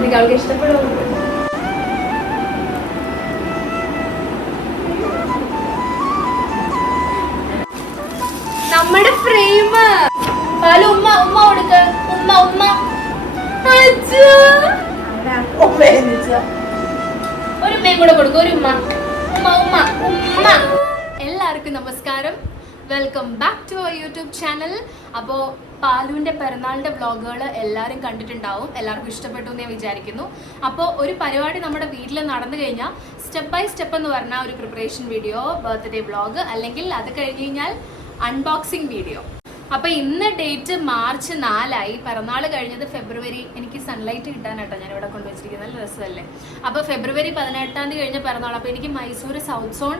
നിങ്ങൾക്ക് ഇഷ്ടപ്പെടുമോ? നമ്മുടെ ഫ്രെയിം പാലു ഉമ്മ ഉമ്മ കൊടുക്ക ഉമ്മ ഉമ്മ ഒരു ഉമ്മയും കൂടെ കൊടുക്കും ഒരു ഉമ്മ ഉമ്മ ഉമ്മ ഉമ്മ. എല്ലാവർക്കും നമസ്കാരം, welcome back to our YouTube channel. അപ്പോൾ പാലുവിൻ്റെ പിറന്നാളിൻ്റെ വ്ളോഗുകൾ എല്ലാവരും കണ്ടിട്ടുണ്ടാവും, എല്ലാവർക്കും ഇഷ്ടപ്പെട്ടു എന്ന് ഞാൻ വിചാരിക്കുന്നു. അപ്പോൾ ഒരു പരിപാടി നമ്മുടെ വീട്ടിൽ നടന്നു കഴിഞ്ഞാൽ സ്റ്റെപ്പ് ബൈ സ്റ്റെപ്പ് എന്ന് പറഞ്ഞാൽ ഒരു പ്രിപ്പറേഷൻ വീഡിയോ, ബർത്ത്ഡേ വ്ളോഗ്, അല്ലെങ്കിൽ അത് കഴിഞ്ഞ് കഴിഞ്ഞാൽ അൺബോക്സിങ് വീഡിയോ. അപ്പോൾ ഇന്ന് ഡേറ്റ് മാർച്ച് 4 പിറന്നാൾ കഴിഞ്ഞത് ഫെബ്രുവരി. എനിക്ക് സൺലൈറ്റ് കിട്ടാനായിട്ടോ ഞാനിവിടെ കൊണ്ടുവച്ചിരിക്കുന്നത്, നല്ല രസമല്ലേ. അപ്പോൾ ഫെബ്രുവരി 18 കഴിഞ്ഞ പിറന്നാൾ. അപ്പോൾ എനിക്ക് Mysore south zone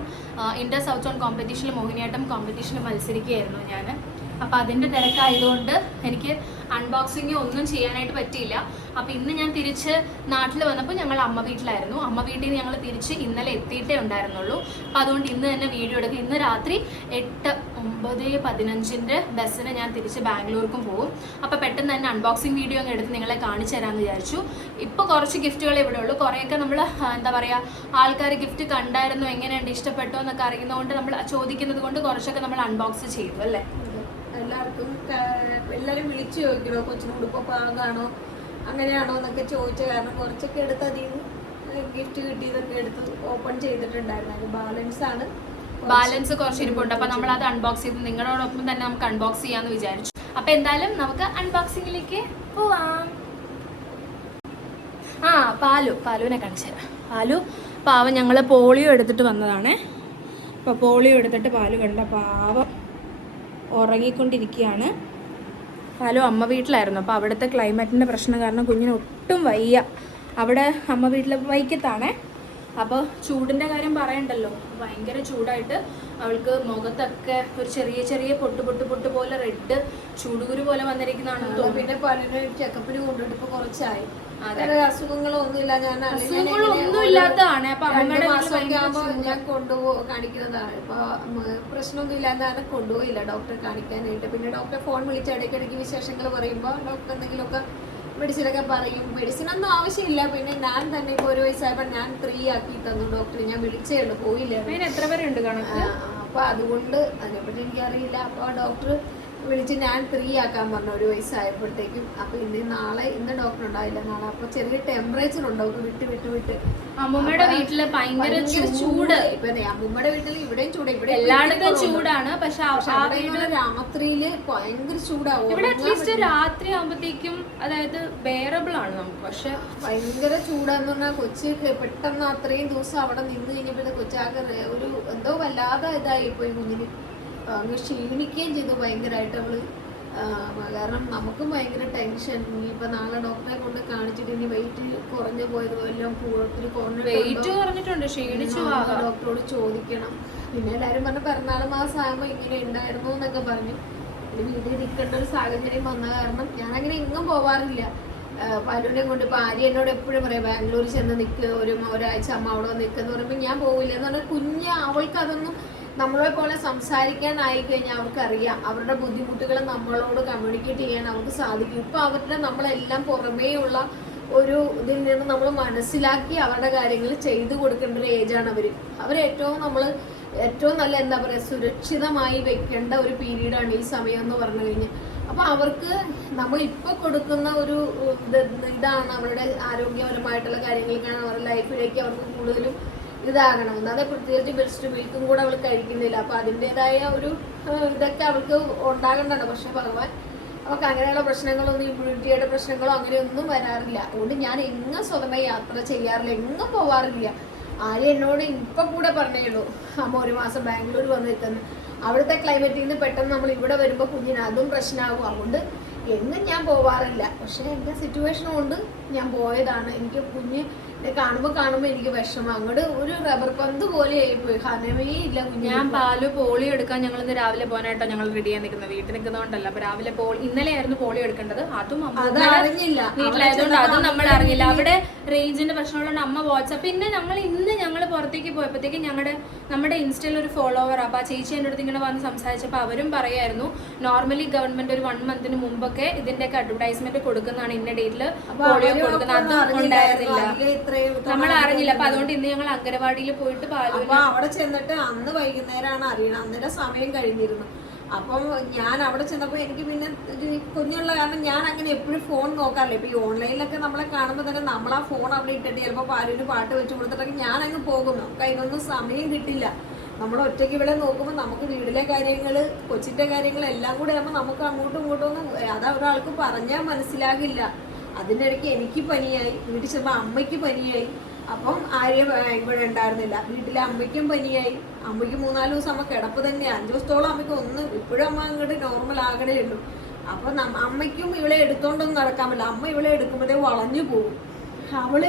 inter south zone കോമ്പറ്റീഷനിൽ മോഹിനിയാട്ടം കോമ്പറ്റീഷനിൽ മത്സരിക്കുകയായിരുന്നു ഞാൻ. അപ്പോൾ അതിൻ്റെ തിരക്കായതുകൊണ്ട് എനിക്ക് അൺബോക്സിങ് ഒന്നും ചെയ്യാനായിട്ട് പറ്റിയില്ല. അപ്പോൾ ഇന്ന് ഞാൻ തിരിച്ച് നാട്ടിൽ വന്നപ്പോൾ ഞങ്ങൾ അമ്മ വീട്ടിലായിരുന്നു. അമ്മ വീട്ടിൽ നിന്ന് ഞങ്ങൾ തിരിച്ച് ഇന്നലെ എത്തിയിട്ടേ ഉണ്ടായിരുന്നുള്ളൂ. അപ്പോൾ അതുകൊണ്ട് ഇന്ന് തന്നെ വീഡിയോ എടുക്കും. ഇന്ന് രാത്രി 8:15 ബസ്സിന് ഞാൻ തിരിച്ച് ബാംഗ്ലൂർക്കും പോകും. അപ്പോൾ പെട്ടെന്ന് തന്നെ അൺബോക്സിങ് വീഡിയോ അങ്ങ് എടുത്ത് നിങ്ങളെ കാണിച്ചു തരാമെന്ന് വിചാരിച്ചു. ഇപ്പോൾ കുറച്ച് ഗിഫ്റ്റുകളെ ഇവിടെ ഉള്ളൂ. കുറേയൊക്കെ നമ്മൾ എന്താ പറയുക, ആൾക്കാർ ഗിഫ്റ്റ് കണ്ടായിരുന്നു, എങ്ങനെയുണ്ട്, ഇഷ്ടപ്പെട്ടോ എന്നൊക്കെ അറിയുന്നതുകൊണ്ട് നമ്മൾ ചോദിക്കുന്നത് കൊണ്ട് കുറച്ചൊക്കെ നമ്മൾ അൺബോക്സ് ചെയ്തു അല്ലേ. എല്ലാരും വിളിച്ചു ചോദിക്കണോ കൊച്ചിന് ഉടുപ്പ് പാകാണോ അങ്ങനെയാണോ എന്നൊക്കെ ചോദിച്ച കാരണം കുറച്ചൊക്കെ എടുത്ത് അതിൽ നിന്ന് ഗിഫ്റ്റ് കിട്ടിയതൊക്കെ എടുത്ത് ഓപ്പൺ ചെയ്തിട്ടുണ്ടായിരുന്നു. അത് ബാലൻസ് കുറച്ച് ഇരിപ്പുണ്ട്. അപ്പൊ നമ്മൾ അത് അൺബോക്സ് ചെയ്ത് നിങ്ങളോടൊപ്പം തന്നെ നമുക്ക് അൺബോക്സ് ചെയ്യാന്ന് വിചാരിച്ചു. അപ്പൊ എന്തായാലും നമുക്ക് അൺബോക്സിംഗിലേക്ക് പോവാം. പാലുവിനെ കാണിച്ചു തരാം. പാവം ഞങ്ങള് പോളിയോ എടുത്തിട്ട് വന്നതാണേ. അപ്പൊ പോളിയോ എടുത്തിട്ട് പാലു കണ്ട പാവം ഉറങ്ങിക്കൊണ്ടിരിക്കുകയാണ്. പാലു അമ്മ വീട്ടിലായിരുന്നു. അപ്പോൾ അവിടുത്തെ ക്ലൈമറ്റിൻ്റെ പ്രശ്നം കാരണം കുഞ്ഞിന് ഒട്ടും വയ്യ. അവിടെ അമ്മ വീട്ടിൽ വൈക്കത്താണേ. അപ്പോൾ ചൂടിൻ്റെ കാര്യം പറയണ്ടല്ലോ, ഭയങ്കര ചൂടായിട്ട് അവൾക്ക് മുഖത്തൊക്കെ ഒരു ചെറിയ പൊട്ട് പോലെ റെഡ് ചൂടുകുരു പോലെ വന്നിരിക്കുന്നതാണ്. പിന്നെ പലരും ചെക്കപ്പിന് കൊണ്ടുപോയിട്ട് ഇപ്പോൾ കുറച്ചായി. അസുഖങ്ങളൊന്നും ഇല്ലാത്തതാണ്. അപ്പൊ ഞാൻ കാണിക്കുന്നതാണ്. ഇപ്പൊ പ്രശ്നമൊന്നും ഇല്ലാതെ കൊണ്ടുപോയില്ല ഡോക്ടറെ കാണിക്കാനായിട്ട്. പിന്നെ ഡോക്ടറെ ഫോൺ വിളിച്ച് ഇടയ്ക്കിടയ്ക്ക് വിശേഷങ്ങൾ പറയുമ്പോൾ ഡോക്ടർ എന്തെങ്കിലുമൊക്കെ മെഡിസിനൊക്കെ പറയും. മെഡിസിനൊന്നും ആവശ്യമില്ല. പിന്നെ ഞാൻ തന്നെ ഇപ്പോൾ 1 വയസ്സായപ്പോൾ ഞാൻ 3 ആക്കി തന്നു ഡോക്ടർ. ഞാൻ വിളിച്ചേ ഉള്ളൂ, പോയില്ല. എത്ര പേരുണ്ട് കണക്ക്? അപ്പൊ അതുകൊണ്ട് അതിനെപ്പറ്റി എനിക്കറിയില്ല. അപ്പോൾ ഡോക്ടർ വിളിച്ച് ഞാൻ 3 ആക്കാൻ പറഞ്ഞു 1 വയസ്സായപ്പോഴത്തേക്കും. അപ്പൊ ഇന്ന് ഡോക്ടർ ഉണ്ടായില്ല, നാളെ. അപ്പൊ ചെറിയ ടെമ്പറേച്ചർ ഉണ്ടാവും, വിട്ട് അമ്മൂമ്മയുടെ വീട്ടില് ഭയങ്കര ചൂട്. ഇപ്പൊ അമ്മൂമ്മയുടെ വീട്ടിൽ ഇവിടെയും ചൂട്, ഇവിടെ എല്ലായിടത്തും ചൂടാണ്. പക്ഷെ രാത്രിയില് ഭയങ്കര ചൂടാവും. ഇവിടെ അറ്റ്ലീസ്റ്റ് രാത്രി ആകുമ്പോഴത്തേക്കും അതായത് ബെയറബിൾ ആണ് നമുക്ക്. പക്ഷെ ഭയങ്കര ചൂടാന്ന് പറഞ്ഞാൽ കൊച്ച് പെട്ടെന്ന് അത്രയും ദിവസം അവിടെ നിന്ന് കഴിഞ്ഞപ്പോ കൊച്ചാകെ ഒരു എന്തോ വല്ലാതെ ഇതായി പോയി. കുഞ്ഞിന് അങ്ങ് ക്ഷീണിക്കുകയും ചെയ്തു ഭയങ്കരമായിട്ട് അവള്. കാരണം നമുക്കും ഭയങ്കര ടെൻഷൻ. ഇനിയിപ്പൊ നാളെ ഡോക്ടറെ കൊണ്ട് കാണിച്ചിട്ട് ഇനി വെയിറ്റ് കുറഞ്ഞു പോയത് എല്ലാം കുറഞ്ഞിട്ടുണ്ട്, ക്ഷീണിച്ചു ഡോക്ടറോട് ചോദിക്കണം. പിന്നെ എല്ലാരും പറഞ്ഞു പിറന്നാൾ മാസം ആകുമ്പോ ഇങ്ങനെ ഉണ്ടായിരുന്നു എന്നൊക്കെ പറഞ്ഞു. വീട്ടിൽ നിൽക്കേണ്ട ഒരു സാഹചര്യം വന്ന കാരണം ഞാൻ അങ്ങനെ എങ്ങും പോവാറില്ല. പലരുടെയും കൊണ്ട് ഇപ്പൊ ആര്യ എന്നോട് എപ്പോഴും പറയാം ബാംഗ്ലൂരിൽ ചെന്ന് നിൽക്കുക, ഒരാഴ്ച അമ്മ അവിടെ നിൽക്കുന്ന പറയുമ്പോൾ ഞാൻ പോവില്ല എന്ന് പറഞ്ഞാൽ കുഞ്ഞ് അവൾക്ക് അതൊന്നും നമ്മളെ പോലെ സംസാരിക്കാനായി കഴിഞ്ഞാൽ അവർക്കറിയാം. അവരുടെ ബുദ്ധിമുട്ടുകൾ നമ്മളോട് കമ്മ്യൂണിക്കേറ്റ് ചെയ്യാൻ അവർക്ക് സാധിക്കും. ഇപ്പൊ അവരുടെ നമ്മളെല്ലാം പുറമേയുള്ള ഒരു ഇതിൽ നിന്ന് നമ്മൾ മനസ്സിലാക്കി അവരുടെ കാര്യങ്ങൾ ചെയ്തു കൊടുക്കേണ്ട ഒരു ഏജാണ് ഏറ്റവും നല്ല എന്താ പറയുക സുരക്ഷിതമായി വെക്കേണ്ട ഒരു പീരീഡാണ് ഈ സമയം എന്ന് പറഞ്ഞു കഴിഞ്ഞാൽ. അപ്പൊ അവർക്ക് നമ്മൾ ഇപ്പൊ കൊടുക്കുന്ന ഒരു ഇതാണ് അവരുടെ ആരോഗ്യപരമായിട്ടുള്ള കാര്യങ്ങൾക്കാണ് അവരുടെ ലൈഫിലേക്ക് അവർക്ക് കൂടുതലും ഇതാകണം. അതായത് പ്രത്യേകിച്ച് ബ്രസ്റ്റ് മിൽക്കും കൂടെ അവൾ കഴിക്കുന്നില്ല. അപ്പൊ അതിൻ്റെതായ ഒരു ഇതൊക്കെ അവൾക്ക് ഉണ്ടാകേണ്ടതാണ്. പക്ഷെ ഭഗവാൻ അവൾക്ക് അങ്ങനെയുള്ള പ്രശ്നങ്ങളൊന്നും, ഇമ്മ്യൂണിറ്റിയുടെ പ്രശ്നങ്ങളോ അങ്ങനെയൊന്നും വരാറില്ല. അതുകൊണ്ട് ഞാൻ എങ്ങും സ്വതമേ യാത്ര ചെയ്യാറില്ല, എങ്ങും പോവാറില്ല. ആരും എന്നോട് ഇപ്പൊ കൂടെ പറഞ്ഞേയുള്ളൂ അമ്മ 1 മാസം ബാംഗ്ലൂർ വന്ന് നിൽക്കുന്നു. അവിടുത്തെ ക്ലൈമറ്റിൽ നിന്ന് പെട്ടെന്ന് നമ്മൾ ഇവിടെ വരുമ്പോൾ കുഞ്ഞിന് അതും പ്രശ്നമാകും. അതുകൊണ്ട് എങ്ങും ഞാൻ പോവാറില്ല. പക്ഷെ എൻ്റെ സിറ്റുവേഷൻ കൊണ്ട് ഞാൻ പോയതാണ്. എനിക്ക് കുഞ്ഞ് കാണുമ്പോ എനിക്ക് വിഷമം. അങ്ങോട്ട് ഒരു റബ്ബർ പന്ത് പോലെ ആയിപ്പോയി. ഹനമേ ഇല്ല. ഞാൻ പാല് പോളിയോ എടുക്കാൻ ഞങ്ങൾ ഇന്ന് രാവിലെ പോകാനായിട്ടോ ഞങ്ങൾ റെഡി ചെയ്യാൻ നിൽക്കുന്നത്. വീട്ടിൽ നിൽക്കുന്നതുകൊണ്ടല്ല. അപ്പൊ രാവിലെ ഇന്നലെ ആയിരുന്നു പോളിയോ എടുക്കേണ്ടത്. അതും വീട്ടിലായതുകൊണ്ട് അതും നമ്മൾ അറിഞ്ഞില്ല. അവിടെ റേഞ്ചിന്റെ പ്രശ്നമുള്ളതുകൊണ്ട് അമ്മ വാട്സാപ്പ്. പിന്നെ ഞങ്ങൾ പുറത്തേക്ക് പോയപ്പോഴത്തേക്ക് നമ്മുടെ ഇൻസ്റ്റയിൽ ഒരു ഫോളോവർ, അപ്പൊ ആ ചേച്ചി എൻ്റെ അടുത്ത് ഇങ്ങനെ വന്ന് സംസാരിച്ചപ്പോൾ അവരും പറയായിരുന്നു നോർമലി ഗവൺമെന്റ് ഒരു 1 മന്തിന് മുമ്പൊക്കെ ഇതിന്റെയൊക്കെ അഡ്വർടൈസ്മെന്റ് കൊടുക്കുന്നതാണ്, ഇന്ന ഡേറ്റിൽ പോളിയോ കൊടുക്കുന്ന. അതും ഉണ്ടായിരുന്നില്ല, നമ്മൾ അറിഞ്ഞില്ല. അപ്പൊ അതുകൊണ്ട് ഇന്ന് ഞങ്ങൾ അംഗനവാടിയിൽ പോയിട്ട് അവിടെ ചെന്നിട്ട് അന്ന് വൈകുന്നേരമാണ് അറിയണം. അന്നേരം സമയം കഴിഞ്ഞിരുന്നു. അപ്പം ഞാൻ അവിടെ ചെന്നപ്പോ എനിക്ക് പിന്നെ കുഞ്ഞുള്ള കാരണം ഞാൻ അങ്ങനെ എപ്പോഴും ഫോൺ നോക്കാറില്ല. ഇപ്പൊ ഈ ഓൺലൈനിലൊക്കെ നമ്മളെ കാണുമ്പോൾ തന്നെ നമ്മൾ ആ ഫോൺ അവിടെ ഇട്ടിട്ട് ചിലപ്പോൾ പാലിന് പാട്ട് വെച്ച് കൊടുത്തിട്ടൊക്കെ ഞാൻ അങ്ങ് പോകും. നമുക്ക് അതിനൊന്നും സമയം കിട്ടില്ല. നമ്മൾ ഒറ്റയ്ക്ക് ഇവിടെ നോക്കുമ്പോൾ നമുക്ക് വീട്ടിലെ കാര്യങ്ങള്, കൊച്ചിന്റെ കാര്യങ്ങൾ എല്ലാം കൂടെ ആകുമ്പോൾ നമുക്ക് അങ്ങോട്ടും ഇങ്ങോട്ടും ഒന്നും അതാ ഒരാൾക്ക് പറഞ്ഞാൽ മനസ്സിലാകില്ല. അതിനിടയ്ക്ക് എനിക്ക് പനിയായി, വീട്ടിൽ ചെന്നപ്പോൾ അമ്മയ്ക്ക് പനിയായി. അപ്പം ആരെയും ഇവിടെ ഉണ്ടായിരുന്നില്ല. വീട്ടിലെ അമ്മയ്ക്കും പനിയായി. അമ്മയ്ക്ക് 3-4 ദിവസം അമ്മ കിടപ്പ് തന്നെയാണ്. 5 ദിവസത്തോളം അമ്മയ്ക്ക് ഇപ്പോഴും അമ്മ അങ്ങോട്ട് നോർമൽ ആകണേ ഉള്ളൂ. അപ്പൊ അമ്മയ്ക്കും ഇവളെ എടുത്തോണ്ടൊന്നും നടക്കാൻ പറ്റില്ല. അമ്മ ഇവളെ എടുക്കുമ്പോഴേ വളഞ്ഞു പോകും. അവള്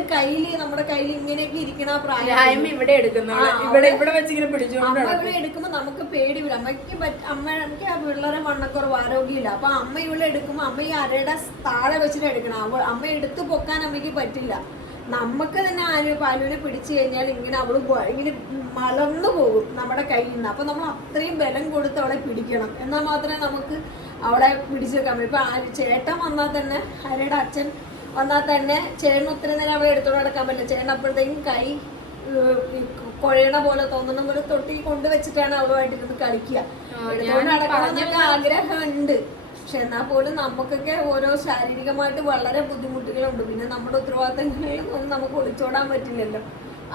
നമ്മുടെ കയ്യിൽ ഇങ്ങനെയൊക്കെ ഇരിക്കണ പ്രായം ഇവിടെ എടുക്കുമ്പോ നമുക്ക് പേടി വരും. അമ്മയ്ക്ക് ആ പിള്ളേരെ വണ്ണക്കുറവ്, ആരോഗ്യമില്ല. അപ്പൊ അമ്മ ഇവളെ എടുക്കുമ്പോ അമ്മ ഈ അരയുടെ താഴെ വെച്ചിട്ട് എടുക്കണം. അമ്മ എടുത്തു പൊക്കാൻ അമ്മയ്ക്ക് പറ്റില്ല. നമുക്ക് തന്നെ പാലുവിനെ പിടിച്ചു കഴിഞ്ഞാൽ ഇങ്ങനെ അവള് ഇങ്ങനെ മലർന്നു പോകും നമ്മുടെ കയ്യിൽ നിന്ന്. അപ്പൊ നമ്മൾ അത്രയും ബലം കൊടുത്ത് അവളെ പിടിക്കണം. എന്നാൽ മാത്രമേ നമുക്ക് അവളെ പിടിച്ചു വെക്കാൻ പറ്റും. ഇപ്പൊ ചേട്ടൻ വന്നാൽ തന്നെ, ഹരയുടെ അച്ഛൻ വന്നാൽ തന്നെ ചേട്ടന് ഒത്തിരി നേരം അവളെ എടുത്തോണ്ട് നടക്കാൻ പറ്റില്ല. ചേട്ടൻ അപ്പോഴത്തേക്കും കൈ കുഴയണ പോലെ തോന്നുന്ന പോലെ തൊട്ടി കൊണ്ടുവച്ചിട്ടാണ് അവളുമായിട്ട് ഇരുന്ന് കളിക്കുക. എടുത്തോണ്ട് നടക്കണമെന്നൊക്കെ ആഗ്രഹമുണ്ട്. പക്ഷെ എന്നാൽ പോലും നമുക്കൊക്കെ ഓരോ ശാരീരികമായിട്ട് വളരെ ബുദ്ധിമുട്ടുകളുണ്ട്. പിന്നെ നമ്മുടെ ഉത്തരവാദിത്തങ്ങളിലൊന്നും നമുക്ക് ഒളിച്ചോടാൻ പറ്റില്ലല്ലോ.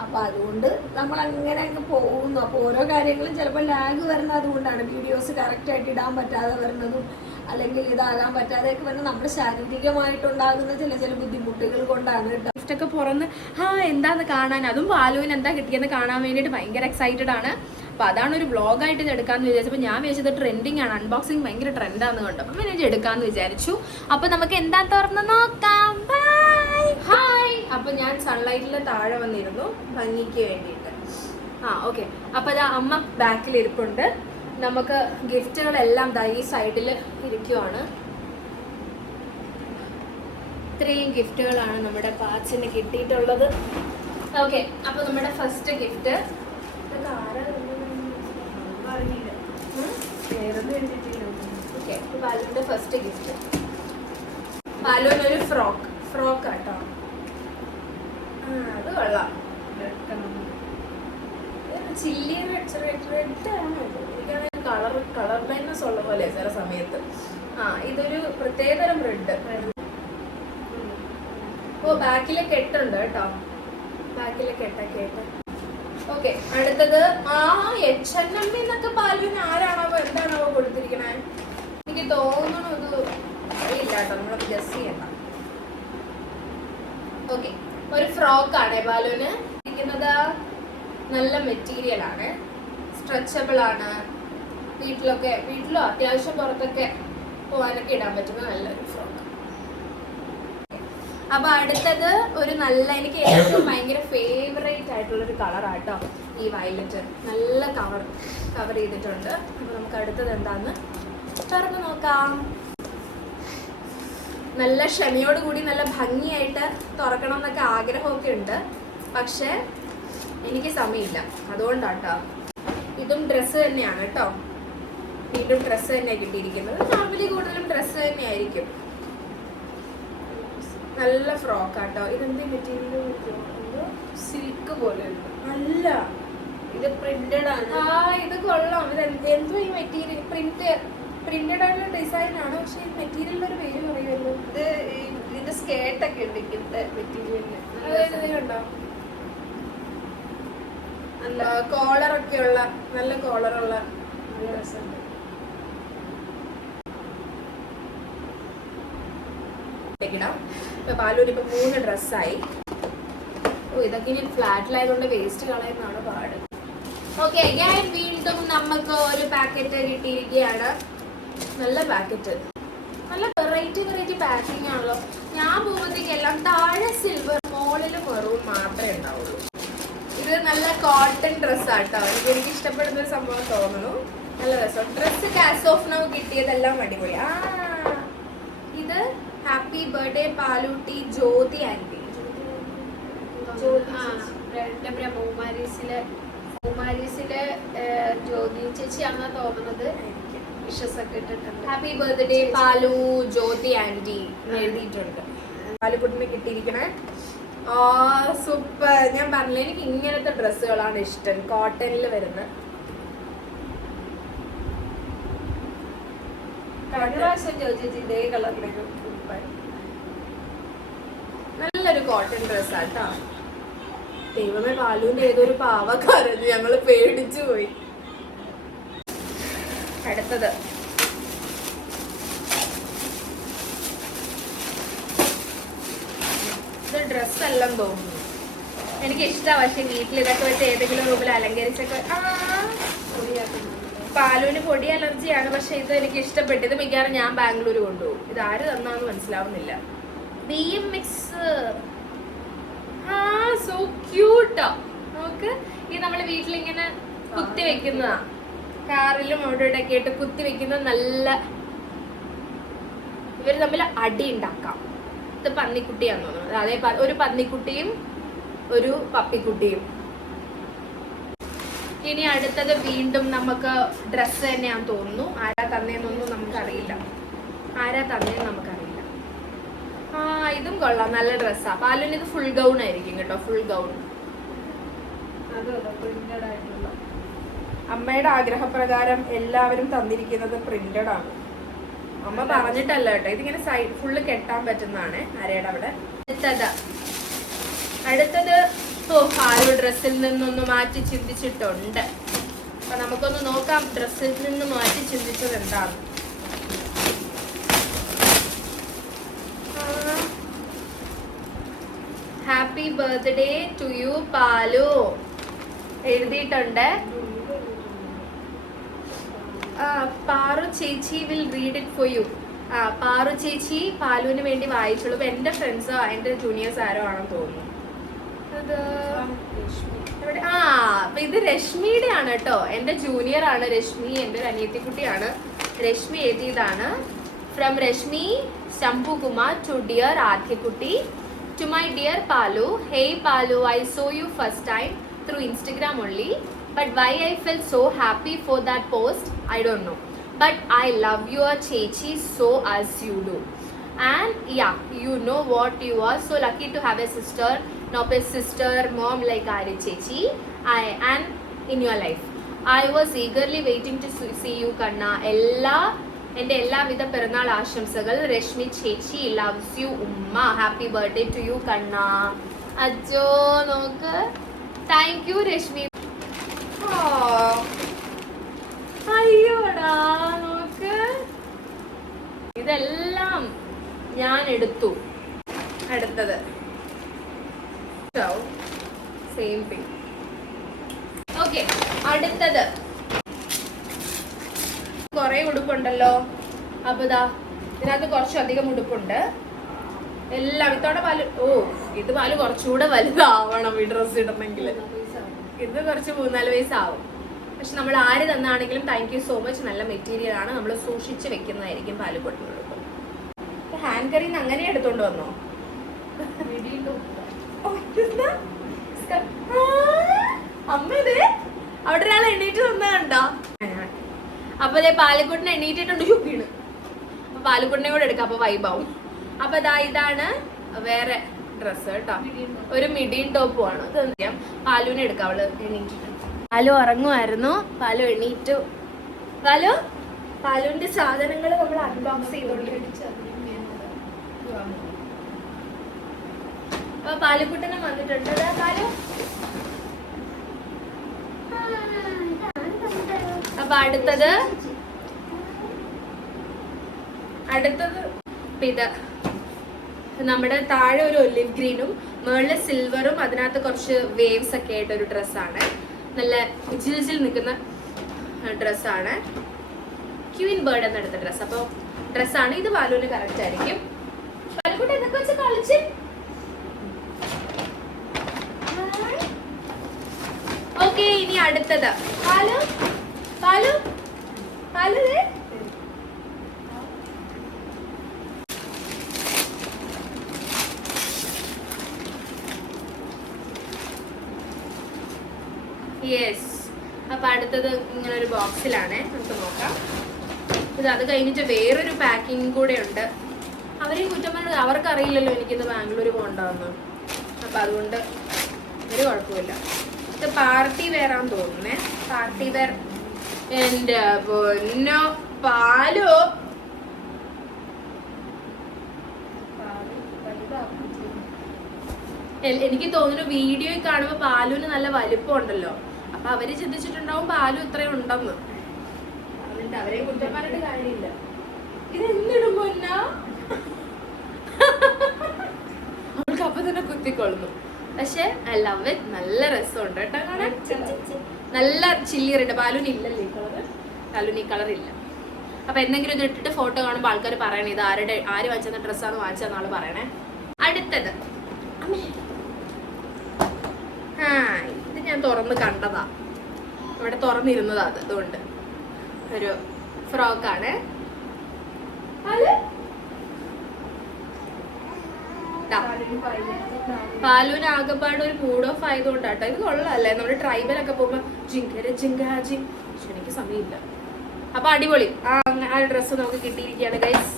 അപ്പൊ അതുകൊണ്ട് നമ്മൾ അങ്ങനെ അങ്ങ് പോകുന്നു. അപ്പൊ ഓരോ കാര്യങ്ങളും ചിലപ്പോൾ ലാഗ് വരുന്നത് അതുകൊണ്ടാണ്. വീഡിയോസ് കറക്റ്റ് ആയിട്ട് ഇടാൻ പറ്റാതെ വരുന്നതും അല്ലെങ്കിൽ ഇതാകാൻ പറ്റാതെയൊക്കെ വരുന്നത് നമ്മുടെ ശാരീരികമായിട്ടുണ്ടാകുന്ന ചില ബുദ്ധിമുട്ടുകൾ കൊണ്ടാണ് കേട്ടോ. ഗിഫ്റ്റൊക്കെ പുറന്ന് എന്താന്ന് കാണാൻ, അതും പാലുവിന് എന്താ കിട്ടിയെന്ന് കാണാൻ വേണ്ടിയിട്ട് ഭയങ്കര എക്സൈറ്റഡ് ആണ്. അപ്പോൾ അതാണ് ഒരു വ്ളോഗായിട്ട് ഇത് എടുക്കാമെന്ന് വിചാരിച്ചപ്പോൾ ഞാൻ വിചാരിച്ചത് ട്രെൻഡിങ് ആണ്, അൺബോക്സിങ് ഭയങ്കര ട്രെൻഡാന്ന് കണ്ടു. അപ്പം ഞാൻ എടുക്കാമെന്ന് വിചാരിച്ചു. അപ്പോൾ നമുക്ക് എന്താ തുറന്ന് നോക്കാം. ഹായ്. അപ്പോൾ ഞാൻ സൺലൈറ്റിൽ താഴെ വന്നിരുന്നു ഭംഗിക്ക് വേണ്ടിയിട്ട്. ഓക്കെ. അപ്പോൾ അത് അമ്മ ബാക്കിൽ ഇരിപ്പുണ്ട്. നമുക്ക് ഗിഫ്റ്റുകളെല്ലാം ഈ സൈഡിൽ ഇരിക്കുവാണ്. ഇത്രയും ഗിഫ്റ്റുകളാണ് നമ്മുടെ പാച്ചിന് കിട്ടിയിട്ടുള്ളത്. ഓക്കെ. അപ്പോൾ നമ്മുടെ ഫസ്റ്റ് ഗിഫ്റ്റ് ബാലുവിന്റെ ഫസ്റ്റ് ഗിഫ്റ്റ്. ബാലുവിനൊരു ഫ്രോക്ക് ആട്ടോ. അത് കൊള്ളാം. ചില്ലി റെഡ് ആണ്. കളർ ബ്ലൈൻഡ്നെസ് ഉള്ള പോലെ ചില സമയത്ത്. ഇതൊരു പ്രത്യേകതരം റെഡ്. ബാക്കിലെ കെട്ടുണ്ട് കേട്ടോ. ബാക്കിലെ കെട്ടൊക്കെ ആയിട്ട്. ഓക്കെ. അടുത്തത് H&M എന്നൊക്കെ പാലുവിന് ആരാണോ എന്താണോ കൊടുത്തിരിക്കണേ? എനിക്ക് തോന്നുന്നു ഇത് അറിയില്ല കേട്ടോ, നമ്മളത് ഗസ് ചെയ്യണ്ട. ഓക്കെ. ഒരു ഫ്രോക്കാണ് പാലുവിന് ഇരിക്കുന്നത്. നല്ല മെറ്റീരിയൽ ആണ്, സ്ട്രെച്ചബിൾ ആണ്. വീട്ടിലോ അത്യാവശ്യം പുറത്തൊക്കെ പോകാനൊക്കെ ഇടാൻ പറ്റുന്ന നല്ലൊരു ഫ്രോക്ക്. അപ്പൊ അടുത്തത് ഒരു എനിക്ക് ഏറ്റവും ഭയങ്കര ഫേവറേറ്റ് ആയിട്ടുള്ളൊരു കളറാട്ടോ ഈ വയലറ്റ്. നല്ല കവർ ചെയ്തിട്ടുണ്ട്. അപ്പൊ നമുക്ക് അടുത്തത് എന്താന്ന് തുറന്ന് നോക്കാം. നല്ല ക്ഷമയോടുകൂടി നല്ല ഭംഗിയായിട്ട് തുറക്കണം എന്നൊക്കെ ആഗ്രഹമൊക്കെ ഉണ്ട്, പക്ഷെ എനിക്ക് സമയമില്ല. അതുകൊണ്ടാട്ടോ. ഇതും ഡ്രസ്സ് തന്നെയാണ് കേട്ടോ. വീണ്ടും ഡ്രസ്സ് തന്നെയാണ് കിട്ടിയിരിക്കുന്നത്. നോർമലി കൂടുതലും ഡ്രസ്സ് തന്നെയായിരിക്കും. നല്ല ഫ്രോക്കാട്ടോ. ഇതെന്ത് മെറ്റീരിയൽ? സിൽക്ക് പോലെ. അല്ല, ഇത് പ്രിന്റഡ് ആണ്. ഇത് കൊള്ളാം. ഇത് എന്തോ ഈ മെറ്റീരിയൽ പ്രിന്റഡ് ആയിട്ടുള്ള ഡിസൈൻ ആണ്. പക്ഷെ ഈ മെറ്റീരിയലിന്റെ ഒരു പേര് പറയുമല്ലോ. ഇതിന്റെ സ്കേർട്ടൊക്കെ ഉണ്ട് ഇങ്ങനത്തെ മെറ്റീരിയലിന്. ഉണ്ടോ? നല്ല കോളറൊക്കെ ഉള്ള, നല്ല കോളറുള്ള ഡ്രസ്സുണ്ട്. ഇപ്പൊ പാലൂര് ഇപ്പൊ 3 ഡ്രസ്സായി. ഇതൊക്കെ ഇനി ഫ്ലാറ്റിലായതുകൊണ്ട് വേസ്റ്റ് കളയുന്നതാണ് പാട്. ഓക്കെ. ഞാൻ വീണ്ടും നമുക്ക് ഒരു പാക്കറ്റ് കിട്ടിയിരിക്കുകയാണ്. നല്ല പാക്കറ്റ്, നല്ല വെറൈറ്റി പാക്കിംഗ് ആണല്ലോ. ഞാൻ പോകുമ്പോഴത്തേക്ക് എല്ലാം താഴെ സിൽവർ, മോളിൽ മെറൂൺ മാത്രം. ഉണ്ടാവുള്ളൂ. ഇത് നല്ല കോട്ടൺ ഡ്രസ്സാട്ടോ. എനിക്ക് ഇഷ്ടപ്പെടുന്ന ഒരു സംഭവം തോന്നുന്നു. നല്ല രസം. ഡ്രസ്സ് കാസ് ഓഫ് നൗ കിട്ടിയതെല്ലാം അടിപൊളി. ഇത് happy birthday Palootty Jyothi aunty. ബ്രഹ്മകുമാരീസിലെ ജ്യോതി ചേച്ചിയാണെന്നാ തോന്നുന്നത്. വിഷസൊക്കെ ഇട്ടിട്ടുണ്ട്. Happy birthday Palu Jyothi aunty എഴുതിയിട്ടുണ്ട്. പാലുക്കുട്ടിന് കിട്ടിയിരിക്കണേ. സൂപ്പർ. ഞാൻ പറഞ്ഞില്ല, എനിക്ക് ഇങ്ങനത്തെ ഡ്രസ്സുകളാണ് ഇഷ്ടം, കോട്ടണിൽ വരുന്ന. ഇതേ കളറിലേക്ക് നല്ലൊരു കോട്ടൺ ഡ്രസ്സാട്ടോ. ദൈവമേ, പാലുവിന്റെ ഏതൊരു പാവക്കാരത്, ഞങ്ങള് പേടിച്ചു പോയി. അടുത്തത് ഇത് ഡ്രസ്സെല്ലാം തോന്നുന്നു. എനിക്ക് ഇഷ്ടമാണ്. പക്ഷെ വീട്ടിൽ ഇതൊക്കെ വെച്ച് ഏതെങ്കിലും റൂമിൽ അലങ്കരിച്ചൊക്കെ. പാലുവിന് പൊടി അലർജിയാണ്. പക്ഷെ ഇത് എനിക്ക് ഇഷ്ടപ്പെട്ടു. ഇത് മിക്കവാറും ഞാൻ ബാംഗ്ലൂർ കൊണ്ടുപോകും. ഇത് ആര് തന്നാന്ന് മനസ്സിലാവുന്നില്ല. BMX. സോ ക്യൂട്ടാ. നമുക്ക് ഈ നമ്മള് വീട്ടിലിങ്ങനെ കുത്തി വെക്കുന്നതാ. കാറിലും അവിടെ ഇവിടെ ഒക്കെ ആയിട്ട് കുത്തി വെക്കുന്ന നല്ല. ഇവര് തമ്മിൽ അടി ഉണ്ടാക്കാം. ഇത് പന്നിക്കുട്ടിയാന്ന് തോന്നുന്നു. അതേ ഒരു പന്നിക്കുട്ടിയും ഒരു പപ്പിക്കുട്ടിയും. ഇനി അടുത്തത് വീണ്ടും നമുക്ക് ഡ്രസ്സ് തന്നെയാന്ന് തോന്നുന്നു. ആരാ തന്നേന്നൊന്നും നമുക്കറിയില്ല. ഇതും കൊള്ളാം, നല്ല ഡ്രസ്സാ. പാലിന് ഇത് ഫുൾ ഗൗൺ ആയിരിക്കും കേട്ടോ. Full gown. അമ്മയുടെ ആഗ്രഹപ്രകാരം എല്ലാവരും തന്നിരിക്കുന്നത് പ്രിന്റഡ് ആണ്. അമ്മ പറഞ്ഞിട്ടല്ല കേട്ടോ. ഇതിങ്ങനെ സൈഡ് ഫുള്ള് കെട്ടാൻ പറ്റുന്നതാണ്. അരയുടെ അവിടെ. അടുത്തത് പാലു ഡ്രസ്സിൽ നിന്നൊന്ന് മാറ്റി ചിന്തിച്ചിട്ടുണ്ട്. അപ്പൊ നമുക്കൊന്ന് നോക്കാം ഡ്രസ്സിൽ നിന്ന് മാറ്റി ചിന്തിച്ചത് എന്താണ്. ഹാപ്പി ബർത്ത്ഡേ ടു യു പാലു എഴുതിയിട്ടുണ്ട്. പാറു ചേച്ചി will read it for you. Paru ചേച്ചി പാലുവിന് വേണ്ടി വായിച്ചോളൂ. എന്റെ ഫ്രണ്ട്സോ എന്റെ ജൂനിയേഴ്സ് ആരോ ആണെന്ന് തോന്നുന്നു. അപ്പൊ ഇത് രശ്മിയുടെ ആണ് കേട്ടോ. എന്റെ ജൂനിയർ ആണ് രശ്മി. എന്റെ ഒരു അനിയത്തിക്കുട്ടിയാണ്. രശ്മി എഴുതിയതാണ്. From Reshmi Shambhukumar to dear ആദ്യക്കുട്ടി. To my dear Palu, hey Palu, I saw you first time through Instagram only, but why I felt so happy for that post, I don't know. But I love your Chechi so as you do. And yeah, you know what, you are so lucky to have a sister, mom like Ari Chechi, and in your life. I was eagerly waiting to see you, Kanna. എൻ്റെ എല്ലാവിധ പിറന്നാൾ ആശംസകൾ. രശ്മി ചേച്ചി loves you ഉമ്മ. Happy birthday to you കണ്ണ. അജോ നോക്ക്. Thank you Rashmi. അയ്യോടാ നോക്ക്. ഇതെല്ലാം ഞാൻ എടുത്തു. അടുത്തത് സെയിം തിങ്. ഓക്കെ, അടുത്തത് കുറെ ഉടുപ്പുണ്ടല്ലോ. അപ്പൊ ഇതാ ഇതിനകത്ത് കുറച്ചധികം ഉടുപ്പുണ്ട്. എല്ലാം ഇത്തോടെ പാല്. ഇത് പാല് കുറച്ചുകൂടെ വലുതാവണം ഈ ഡ്രസ്സ് ഇടണമെങ്കിൽ. ഇത് കുറച്ച് 3-4 വയസ്സാവും. പക്ഷെ നമ്മൾ ആര് തന്നാണെങ്കിലും താങ്ക് യു സോ മച്ച്. നല്ല മെറ്റീരിയൽ ആണ്. നമ്മൾ സൂക്ഷിച്ച് വെക്കുന്നതായിരിക്കും പാല് കൊട്ടുന്നത്. ഹാൻഡ് കറിന്ന് അങ്ങനെ എടുത്തോണ്ട് വന്നോ. അമ്മ ഇത് അവിടെ ഒരാൾ എണീറ്റ് വന്നതുണ്ടോ. അപ്പൊ അതെ പാലക്കുട്ടിനെ എണീറ്റിട്ടുണ്ട്. വീണ്. അപ്പൊ പാലക്കുട്ടിനെ കൂടെ എടുക്കാം. അപ്പൊ വൈബാവും. അപ്പൊ ഇതാണ് വേറെ ഡ്രസ്സ് കേട്ടോ. ഒരു മിഡിയും ടോപ്പും ആണ്. ഇത് പാലുവിനെ എടുക്കാം. അവള് എണീറ്റിട്ടുണ്ട്. പാലു ഉറങ്ങുമായിരുന്നു. പാലു എണീറ്റു. പാലുവിന്റെ സാധനങ്ങൾ നമ്മൾ അൺബോക്സ് ചെയ്തോണ്ടിരിച്ചു. അപ്പൊ പാലുക്കുട്ടനെ വന്നിട്ടുണ്ട്. പാലു. അപ്പൊ അടുത്തത് ഇത് നമ്മുടെ താഴെ ഒരു ഒലിവ് ഗ്രീനും മുകളിൽ സിൽവറും അതിനകത്ത് കുറച്ച് വേവ്സ് ഒക്കെ ആയിട്ട് ഒരു ഡ്രസ്സാണ്. നല്ല ജിൽ നിൽക്കുന്ന ഡ്രസ്സാണ്. ക്വീൻ ബേർഡ് എന്നെടുത്ത ഡ്രസ്സ്. അപ്പോൾ ഡ്രസ്സാണ് ഇത്. പാലുവിന് കറക്റ്റ് ആയിരിക്കും. പാലുക്കുട്ടി എന്തൊക്കെ വെച്ച് കളിച്ച് അടുത്തത് പാലു പാലു പാലു യെസ്. അപ്പൊ അടുത്തത് ഇങ്ങനെ ഒരു ബോക്സിലാണ്, നമുക്ക് നോക്കാം. ഇത് അത് കഴിഞ്ഞിട്ട് വേറൊരു പാക്കിംഗ് കൂടെ ഉണ്ട്. അവരെയും കുറ്റം പറഞ്ഞത് അവർക്കറിയില്ലല്ലോ എനിക്കിത് ബാംഗ്ലൂർ പോകണ്ടെന്ന്. അപ്പൊ അതുകൊണ്ട് ഒരു കുഴപ്പമില്ല. ഇത് പാർട്ടി വെയറാന്ന് തോന്നുന്നേ. Party wear. എന്റെ പൊന്നോ പാലോ, എനിക്ക് തോന്നുന്നു വീഡിയോയിൽ കാണുമ്പോ പാലുവിന് നല്ല വലിപ്പം ഉണ്ടല്ലോ. അപ്പൊ അവര് ചിന്തിച്ചിട്ടുണ്ടാവും പാലു ഇത്രയും ഉണ്ടെന്ന്. എന്നിട്ട് അവരെ കുറ്റം പറഞ്ഞിട്ട് കാര്യമില്ല. ഇത് എന്നിടുമ്പോ അവൾക്ക് അപ്പൊ തന്നെ കുത്തിക്കൊള്ളുന്നു. പക്ഷെ ഐ ലവ് ഇറ്റ്. നല്ല രസമുണ്ട് കേട്ടോ കാണാൻ. നല്ല ചില്ലി റെഡ്. ബാലൂന് ഇല്ലല്ലേ ഈ കളർ? ബാലൂന് ഈ കളർ ഇല്ല. അപ്പൊ എന്തെങ്കിലും ഇത് ഇട്ടിട്ട് ഫോട്ടോ കാണുമ്പോൾ ആൾക്കാർ പറയണേ ഇത് ആര് വാങ്ങിച്ചെന്ന ഡ്രസ്സാന്ന് വാങ്ങിച്ചെന്ന ആള് പറയണേ. അടുത്തത് ഇത് ഞാൻ തുറന്ന് കണ്ടതാ, ഇവിടെ തുറന്നിരുന്നതാ. അതുകൊണ്ട് ഒരു ഫ്രോക്കാണ്. പാലുവിന് ആകെപ്പാട് ഒരു മൂഡ് ഓഫ് ആയതുകൊണ്ടാട്ടോ. ഇത് കൊള്ളാല്ലേ, നമ്മുടെ ട്രൈബലൊക്കെ പോകുമ്പോ ജിങ്കര ജിങ്കാജി. എനിക്ക് സമയമില്ല. അപ്പൊ അടിപൊളി. ആ ഡ്രസ്സ് നമുക്ക് കിട്ടിയിരിക്കുകയാണ് ഗൈസ്.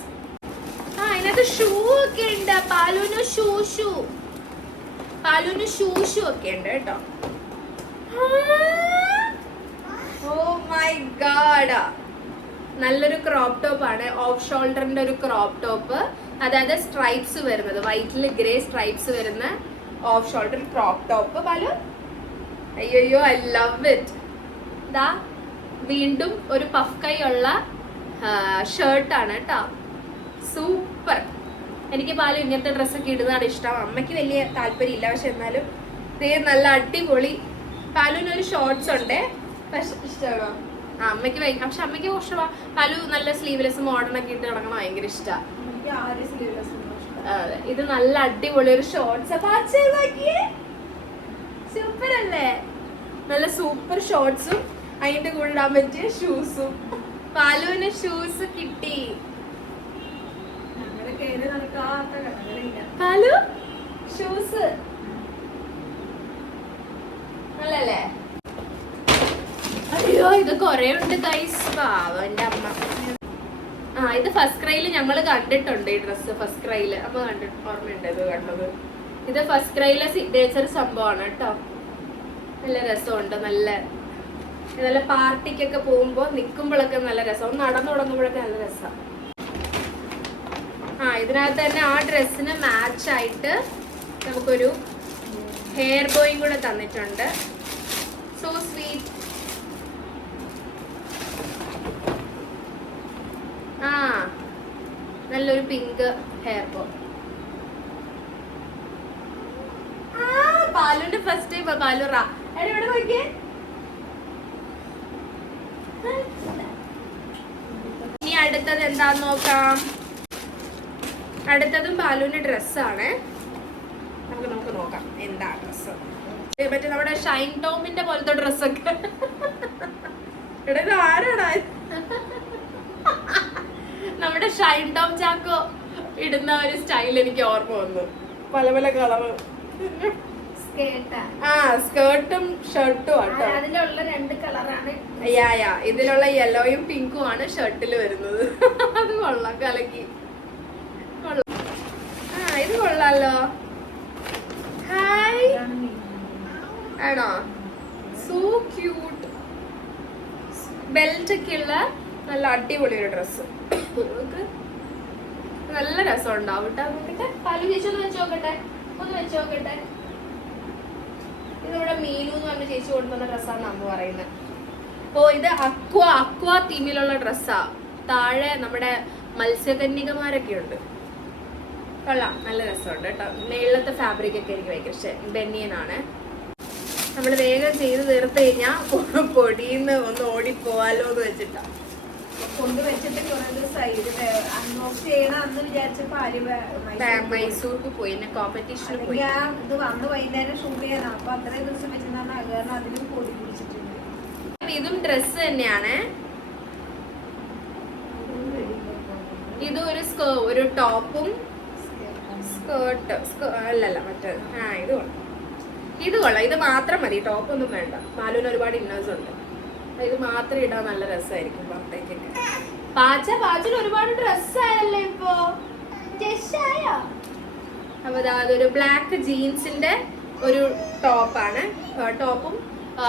അതിനകത്ത് ഷൂ ഒക്കെ ഉണ്ട്. പാലുവിന് ഷൂ ഒക്കെ ഉണ്ട് കേട്ടോ. ഓ മൈ ഗാഡ്, നല്ലൊരു ക്രോപ്പ് ടോപ്പ് ആണ്. ഓഫ് ഷോൾഡറിന്റെ ഒരു ക്രോപ്പ് ടോപ്പ്, അതായത് സ്ട്രൈപ്സ് വരുന്നത്, വൈറ്റിൽ ഗ്രേ സ്ട്രൈപ്സ് വരുന്ന ഓഫ് ഷോൾഡർ ക്രോപ്പ് ടോപ്പ്. പാലു അയ്യോ ഐ ലവ് ഇറ്റ്. ദാ വീണ്ടും ഒരു പഫ് കൈ ഉള്ള ഷർട്ടാണ് കേട്ടോ. സൂപ്പർ. എനിക്ക് പാലു ഇങ്ങനത്തെ ഡ്രസ്സൊക്കെ ഇടുന്നതാണ് ഇഷ്ടം. അമ്മയ്ക്ക് വലിയ താല്പര്യമില്ല, പക്ഷെ എന്നാലും നല്ല അടിപൊളി. പാലുവിനൊരു ഷോർട്സ് ഉണ്ട്, പക്ഷെ ഇഷ്ടമാണോ? അമ്മയ്ക്ക് പക്ഷെ അമ്മയ്ക്ക് ഇഷ്ടമാണ്. പാലു നല്ല സ്ലീവ്ലെസ് മോഡേൺ ഒക്കെ ഇട്ട് കിടക്കണം, ഭയങ്കര ഇഷ്ടമാണ്. അതെ, ഇത് നല്ല അടിപൊളി ഒരു ഷോർട്സ്. സൂപ്പർ അല്ലേ? നല്ല സൂപ്പർ ഷോർട്സും അതിന്റെ കൂടെ ഇടാൻ പറ്റിയ ഷൂസും. പാലുവിന് ഷൂസ് കിട്ടി. പാലു ഷൂസ് നല്ലല്ലേ? അയ്യോ ഇത് കൊറേ ഉണ്ട് ഗൈസ്. പാവന്റെ അമ്മ. ഇത് ഫസ്റ്റ് ക്രൈയില് ഞങ്ങള് കണ്ടിട്ടുണ്ട് ഈ ഡ്രസ്സ്. ഫസ്റ്റ് ക്രൈയില് അപ്പൊ ഓർമ്മയുണ്ട് ഇത് കണ്ടത്. ഇത് ഫസ്റ്റ് ക്രൈയിലെ സിഗ്നേച്ചർ സംഭവമാണ് കേട്ടോ. നല്ല രസമുണ്ട്. നല്ല പാർട്ടിക്കൊക്കെ പോകുമ്പോ നിക്കുമ്പോഴൊക്കെ നല്ല രസം, നടന്നു തുടങ്ങുമ്പോഴൊക്കെ നല്ല രസം. ഇതിനകത്ത് തന്നെ ആ ഡ്രസ്സിന് മാച്ച് ആയിട്ട് നമുക്കൊരു ഹെയർ ബോയും കൂടെ തന്നിട്ടുണ്ട്. So sweet. നല്ലൊരു പിങ്ക് ഹെയർ ബോ. പാലുന്റെ ഫസ്റ്റ് ടൈം. പാലു എവിടെ നോക്കിയേ. ഇനി അടുത്തത് എന്താന്ന് നോക്കാം. അടുത്തതും പാലുവിന്റെ ഡ്രസ്സാണ്. നമുക്ക് നോക്കാം എന്താ ഡ്രസ്സ്. മറ്റേ നമ്മുടെ ഷൈൻ ടോമിന്റെ പോലത്തെ ഡ്രസ്സൊക്കെ. ഇവിടെ ഇത് ആരാടാ? നമ്മുടെ ഷൈൻ ടോം ചാക്കോ ഇടുന്ന ഒരു സ്റ്റൈൽ എനിക്ക് ഓർമ്മ വന്നു. പല പല കളറ് സ്കേർട്ടും ഷർട്ടും ആട്ടോ. അതിലുള്ള രണ്ട് കളറാണ്. ഇതിലുള്ള യെല്ലോയും പിങ്കും ആണ് ഷർട്ടിൽ വരുന്നത്. അത് കൊള്ളാം, കലക്കി. ഇത് കൊള്ളാലോ. ഹായ് ആണോ? So cute. ബെൽറ്റ് ഒക്കെ ഉള്ള നല്ല അടിപൊളി ഒരു ഡ്രസ്സ്. നല്ല രസം ഉണ്ടാവും കേട്ടോ. നോക്കട്ടെ, പാലു ചേച്ചി ഒന്ന് വെച്ച് നോക്കട്ടെ. ഇതിവിടെ മീനു എന്ന് പറഞ്ഞ ചേച്ചി കൊണ്ടുവന്ന ഡ്രസ്സാന്ന് അമ്മ പറയുന്നത്. ഇത് അക്വ തീമിലുള്ള ഡ്രസ്സാ. താഴെ നമ്മുടെ മത്സ്യകന്യകമാരൊക്കെ ഉണ്ട്. കൊള്ളാം, നല്ല രസമുണ്ട് കേട്ടോ. മേളത്തെ ഫാബ്രിക് ഒക്കെ എനിക്ക് ഭയങ്കര ഇഷ്ടം. ബെന്നിയനാണ്. നമ്മൾ വേഗം ചെയ്ത് തീർത്ത് കഴിഞ്ഞാൽ പൊടിയിന്ന് ഒന്ന് ഓടിപ്പോവാലോ എന്ന് വെച്ചിട്ടാ. കൊണ്ടുവച്ചിട്ട് കുറെ ദിവസമായി അൺബോക്സ് ചെയ്യണം അന്ന് വിചാരിച്ചപ്പോ മൈസൂർക്ക് പോയി കോമ്പറ്റീഷന് പോയി. ഇത് വന്ന് വൈകുന്നേരം ഷൂട്ട് ചെയ്യാനാണ്. അപ്പൊ അത്രയും ദിവസം വെച്ചിട്ടാണ് കാരണം അതിലും പൊടി പിടിച്ചിട്ടുണ്ട്. ഇതും ഡ്രസ് തന്നെയാണ്. ഇത് ഒരു ടോപ്പും സ്കേർട്ട് അല്ലല്ല മറ്റേ ഇത് കൊള്ളാം. ഇത് മാത്രം മതി, ടോപ്പ് ഒന്നും വേണ്ട. പാലുവിന് ഒരുപാട് ഇന്നേഴ്സ് ഉണ്ട്. ഇത് മാത്രം ഇടാൻ നല്ല രസമായിരിക്കും പുറത്തേക്കൊക്കെ. പാച്ചിന് ഒരുപാട് ഡ്രസ്സായല്ലേ ഇപ്പൊ. അപ്പൊ അതൊരു ബ്ലാക്ക് ജീൻസിന്റെ ഒരു ടോപ്പാണ്. ടോപ്പും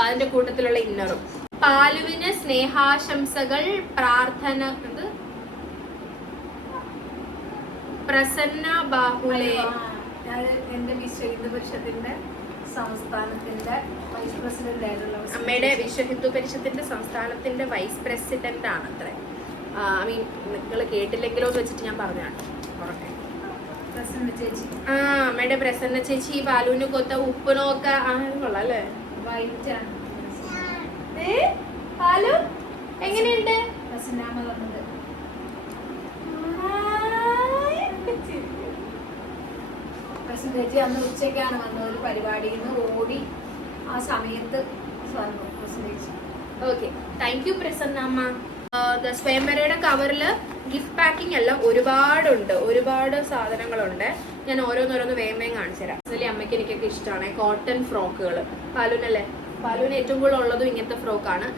അതിന്റെ കൂട്ടത്തിലുള്ള ഇന്നറും. പാലുവിന് സ്നേഹാശംസകൾ, പ്രാർത്ഥന. പ്രസന്ന ബാഹുലേ, എന്റെ വിശ്വ ഹിന്ദു പരിഷത്തിന്റെ സംസ്ഥാനത്തിന്റെ വൈസ് പ്രസിഡന്റ് ആയിട്ടുള്ള അമ്മയുടെ വിശ്വ ഹിന്ദു പരിഷത്തിന്റെ സംസ്ഥാനത്തിന്റെ വൈസ് പ്രസിഡന്റ് ആണ് അത്ര. ഐ മീൻ നിങ്ങൾ കേട്ടില്ലെങ്കിലോ എന്ന് വെച്ചിട്ട് ഞാൻ പറഞ്ഞാണ് ഉറക്കെ. പ്രസന്ന ചേച്ചി, അമ്മയുടെ പ്രസന്ന ചേച്ചി ഈ പാലുവിന് കൊത്ത ഉപ്പിനൊക്കെ കൊള്ളാം അല്ലേ. വൈറ്റ് ആണ് പാലു. എങ്ങനെയുണ്ട്? പ്രസന്നാമ വന്നത് പ്രസന്നേച്ചി അന്ന് ഉച്ചയ്ക്കാണ് വന്നത് ഒരു പരിപാടിയിൽ നിന്ന് ഓടി. ആ സമയത്ത് പ്രസന്നേച്ചി. ഓക്കെ, താങ്ക് യു പ്രസന്നമ്മ. സ്വയംവരയുടെ കവറില് ഗിഫ്റ്റ് പാക്കിംഗ് എല്ലാം ഒരുപാടുണ്ട്, ഒരുപാട് സാധനങ്ങളുണ്ട്. ഞാൻ ഓരോന്നോരോന്ന് വേഗം കാണിച്ചു തരാം. അതിൽ അമ്മയ്ക്ക് എനിക്കൊക്കെ ഇഷ്ടമാണ് കോട്ടൺ ഫ്രോക്കുകൾ. പാലുവിനല്ലേ, പാലുവിന് ഏറ്റവും കൂടുതൽ ഉള്ളതും ഇങ്ങനത്തെ ഫ്രോക്കാണ്.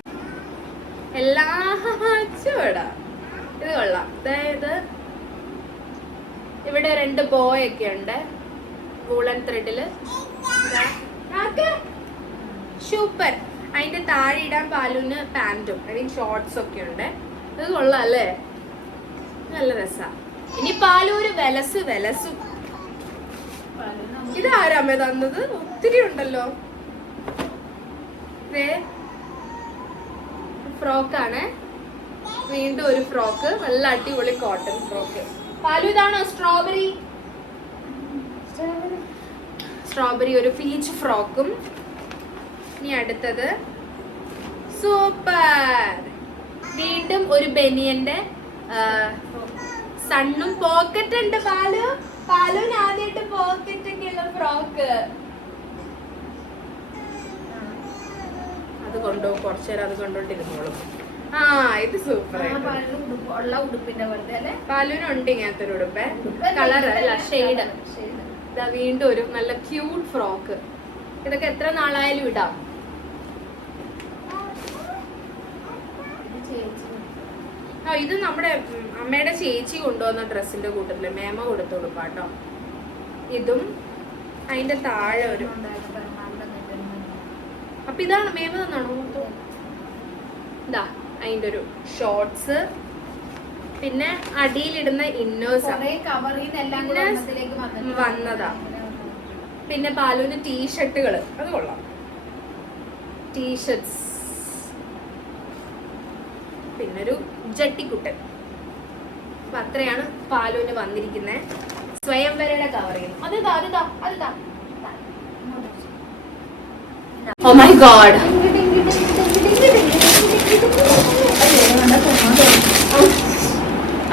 ഇത് കൊള്ളാം. അതായത് ഇവിടെ 2 ബോയൊക്കെ ഉണ്ട് വൂളൻ ത്രെഡില്. സൂപ്പർ. അതിന്റെ താഴെ ഇടാൻ പാലുവിന് പാന്റും ഐ മീൻ ഷോർട്സ് ഒക്കെ ഉണ്ട്. ഇത് കൊള്ളാം അല്ലേ, നല്ല രസാ. ഇനി പാലൂര് വെലസും. ഇതാരാമ്മ തന്നത്? ഒത്തിരി ഉണ്ടല്ലോ. ഫ്രോക്കാണ്, വീണ്ടും ഒരു ഫ്രോക്ക്, നല്ല അടിപൊളി കോട്ടൺ ഫ്രോക്ക്. പാലു ഇതാണോ സ്ട്രോബെറി ഒരു പീച്ച് ഫ്രോക്കും. ഇനി അടുത്തത് സൂപ്പർ, വീണ്ടും ഒരു ബനിയന്റെ സണ്ണും പോക്കറ്റ് ഉണ്ട്. പാലുവിന് ആദ്യമായിട്ട് പോക്കറ്റ് ഒക്കെ ഉള്ള ഫ്രോക്ക്. അത് കൊണ്ടുപോകും, കുറച്ചുനേരം അത് കൊണ്ടോണ്ടിരുന്നോളും. ഇത് സൂപ്പർ ഉള്ള ഉടുപ്പിന്റെ പോലത്തെ അല്ലേ. പാലുവിനുണ്ട് ഇങ്ങനത്തെ ഒരു ഉടുപ്പ്, കളർ അല്ല ഷെയ്ഡ്. ഇതാ വീണ്ടും ഒരു നല്ല ക്യൂട്ട് ഫ്രോക്ക്. ഇതൊക്കെ എത്ര നാളായാലും ഇടാം. ഇത് നമ്മുടെ അമ്മയുടെ ചേച്ചി കൊണ്ടുവന്ന ഡ്രസ്സിന്റെ കൂട്ടത്തില് മേമ കൊടുത്തു കൊടുപ്പാട്ടോ. ഇതും അതിന്റെ താഴെ ഒരു. അപ്പൊ ഇതാണ് മേമ തന്നാണോ? ഇതാ അതിന്റെ ഒരു ഷോർട്സ്, പിന്നെ അടിയിലിടുന്ന ഇന്നേഴ്സ് വന്നതാ. പിന്നെ പാലുവിന് ടീഷർട്ടുകള്, അത് കൊള്ളാം. ടീഷർട്സ്, പിന്നൊരു ജട്ടിക്കുട്ടൻ. അപ്പൊ അത്രയാണ് പാലുവിന് വന്നിരിക്കുന്നത്. സ്വയംവരയുടെ കവർ ചെയ്യുന്നു. അതിതാ. Oh my god.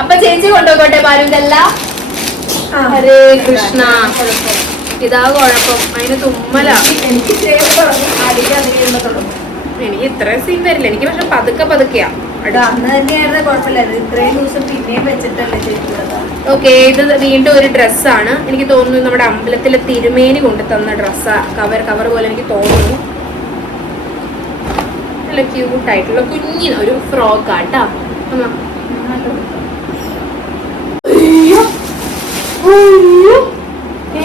അപ്പൊ ചേച്ചി കൊണ്ടുപോകട്ടെ പാലുവിനെല്ലാം. ഹരേ കൃഷ്ണ. ഇതാ കുഴപ്പം, അതിന് തുമ്മല. എനിക്ക് ഇത്ര സീൻ വരില്ല, എനിക്ക് പക്ഷെ പതുക്കെയാ. ഓക്കെ, ഇത് വീണ്ടും ഒരു ഡ്രസ്സാണ്. എനിക്ക് തോന്നുന്നു നമ്മുടെ അമ്പലത്തിലെ തിരുമേനി കൊണ്ടു തന്ന ഡ്രസ്സാ. കവർ പോലെ എനിക്ക് തോന്നുന്നു. നല്ല ക്യൂട്ടായിട്ടുള്ള കുഞ്ഞിന് ഒരു ഫ്രോക്കാട്ടാ.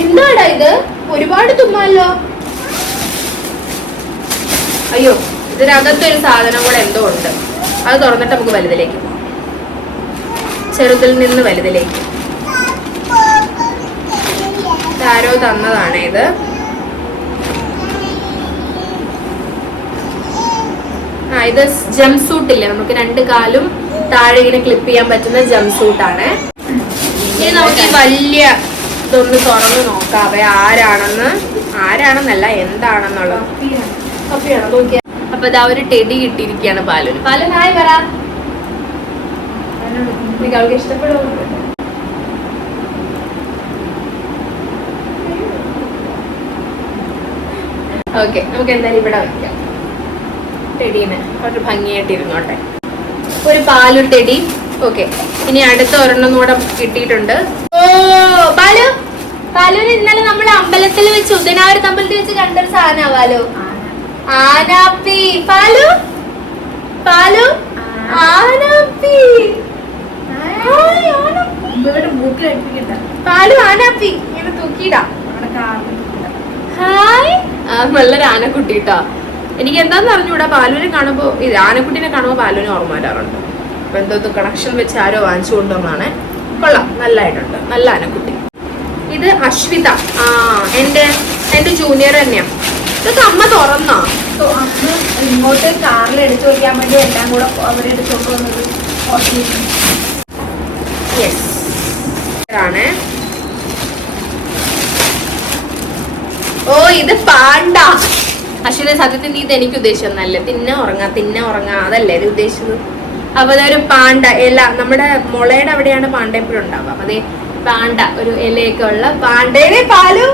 എന്താടാ ഇത്? ഒരുപാട് തുമ്മല്ലോ. അയ്യോ, ഇതിനകത്തൊരു സാധനം കൂടെ എന്തോ ഉണ്ട്. അത് തുറന്നിട്ട് നമുക്ക് വലുതിലേക്ക് പോകാം. ചെറുതിൽ നിന്ന് വലുതിലേക്ക്. ആരോ തന്നതാണ് ഇത്. ഇത് ജംപ് സൂട്ട് ഇല്ലേ, നമുക്ക് 2 കാലും താഴെ ഇങ്ങനെ ക്ലിപ്പ് ചെയ്യാൻ പറ്റുന്ന ജംപ് സൂട്ടാണ്. ഇനി നമുക്ക് ഈ വലിയ ഇതൊന്ന് തുറന്ന് നോക്കാവേ, ആരാണെന്നല്ല എന്താണെന്നുള്ളത്. അപ്പൊ ഇതാ ഒരു ടെഡി കിട്ടിയിരിക്കുകയാണ് പാലുന്. പാലുൻ ഹായ് പറ. എനിക്ക് അവൾക്ക് ഇഷ്ടപ്പെടുമോ? ഓക്കെ, നമുക്ക് എന്തായാലും ഇവിടെ വയ്ക്കാം ടെടീനെ. ഒരു ഭംഗിയായിട്ട് ഇരുന്നോട്ടെ. ഒരു പാലു ടെടി. ഓക്കെ, ഇനി അടുത്ത ഒരെണ്ണം കൂടെ കിട്ടിയിട്ടുണ്ട്. ഓ ബാലു, ബാലുവിന് ഇന്നലെ നമ്മൾ അമ്പലത്തിൽ വെച്ച് ഉദയനാവരത്ത് അമ്പലത്തിൽ വെച്ച് കണ്ടൊരു സാധനം. ബാലു ആനാപ്പി. പാലു പാലു ആനാപ്പി. പാലു ആനാപ്പി ഇങ്ങനെ തൂക്കിയിടാം. ഹായ്. നല്ലൊരു ആനക്കുട്ടിട്ടാ. എനിക്ക് എന്താന്ന് അറിഞ്ഞൂടാ, പാലുവിനെ കാണുമ്പോ ഇത് ആനക്കുട്ടിനെ കാണുമ്പോ പാലുവിനെ ഓർമ്മ വരാറുണ്ട്. അപ്പൊ എന്തോ കണക്ഷൻ വെച്ച് ആരോ വാങ്ങിച്ചു കൊണ്ടുവന്നാണ്. കൊള്ളാം, നല്ലതായിട്ടുണ്ട്. നല്ല ആനക്കുട്ടി. ഇത് അശ്വിത. എന്റെ ജൂനിയർ തന്നെയാ. ഇതൊക്കെ അമ്മ തുറന്നോ? ഇങ്ങോട്ട് കാറിൽ എടുത്തു വയ്ക്കാൻ വേണ്ടി എല്ലാം കൂടെ അവരെടുത്തോണ്ട് വന്നത്. യെസ് ആണ്. ഓ ഇത് പാണ്ട. അശ്വിത സത്യത്തിൽ നീ ഇത് എനിക്ക് ഉദ്ദേശിച്ചൊന്നല്ലേ. തിന്നെ ഉറങ്ങാ അതല്ലേ ഇത് ഉദ്ദേശിച്ചത്. അപ്പൊ അതൊരു പാണ്ട ഇല. നമ്മുടെ മുളയുടെ അവിടെയാണ് പാണ്ട എപ്പോഴും ഉണ്ടാവുക. അതെ, പാണ്ട ഒരു ഇലയൊക്കെ ഉള്ള പാണ്ടേനെ. പാലു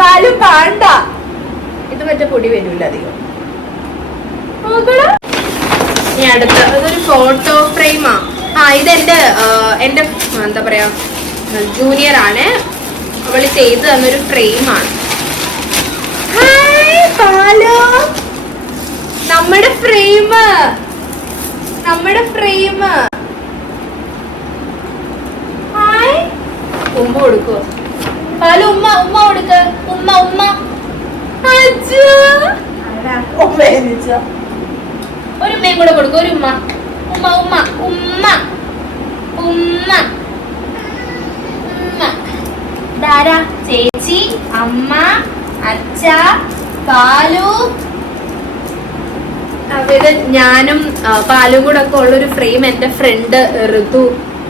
പാലു പാണ്ട. ഇത് മറ്റേ പൊടി വരൂല അധികം. ഇനി അടുത്ത അതൊരു ഫോട്ടോ ഫ്രെയിമാ. ഇതെന്റെ എന്താ പറയാ ജൂനിയർ ആണ്. അവള് ചെയ്ത് തന്നൊരു ഫ്രെയിമാണ്. പാലു, നമ്മുടെ ഫ്രെയിം. ഉമ്മ കൊടുക്കോ? പാലു ഉമ്മ കൊടുക്ക. ഉമ്മ ഒരു ഉമ്മയും കൂടെ കൊടുക്കും. ഒരു ഉമ്മ. ധാരാ ചേച്ചി, അമ്മ, അച്ഛ, പാലു. ഇത് ഞാനും പാലും കൂടെ ഒക്കെ ഉള്ളൊരു ഫ്രെയിം എന്റെ ഫ്രണ്ട് ഋതു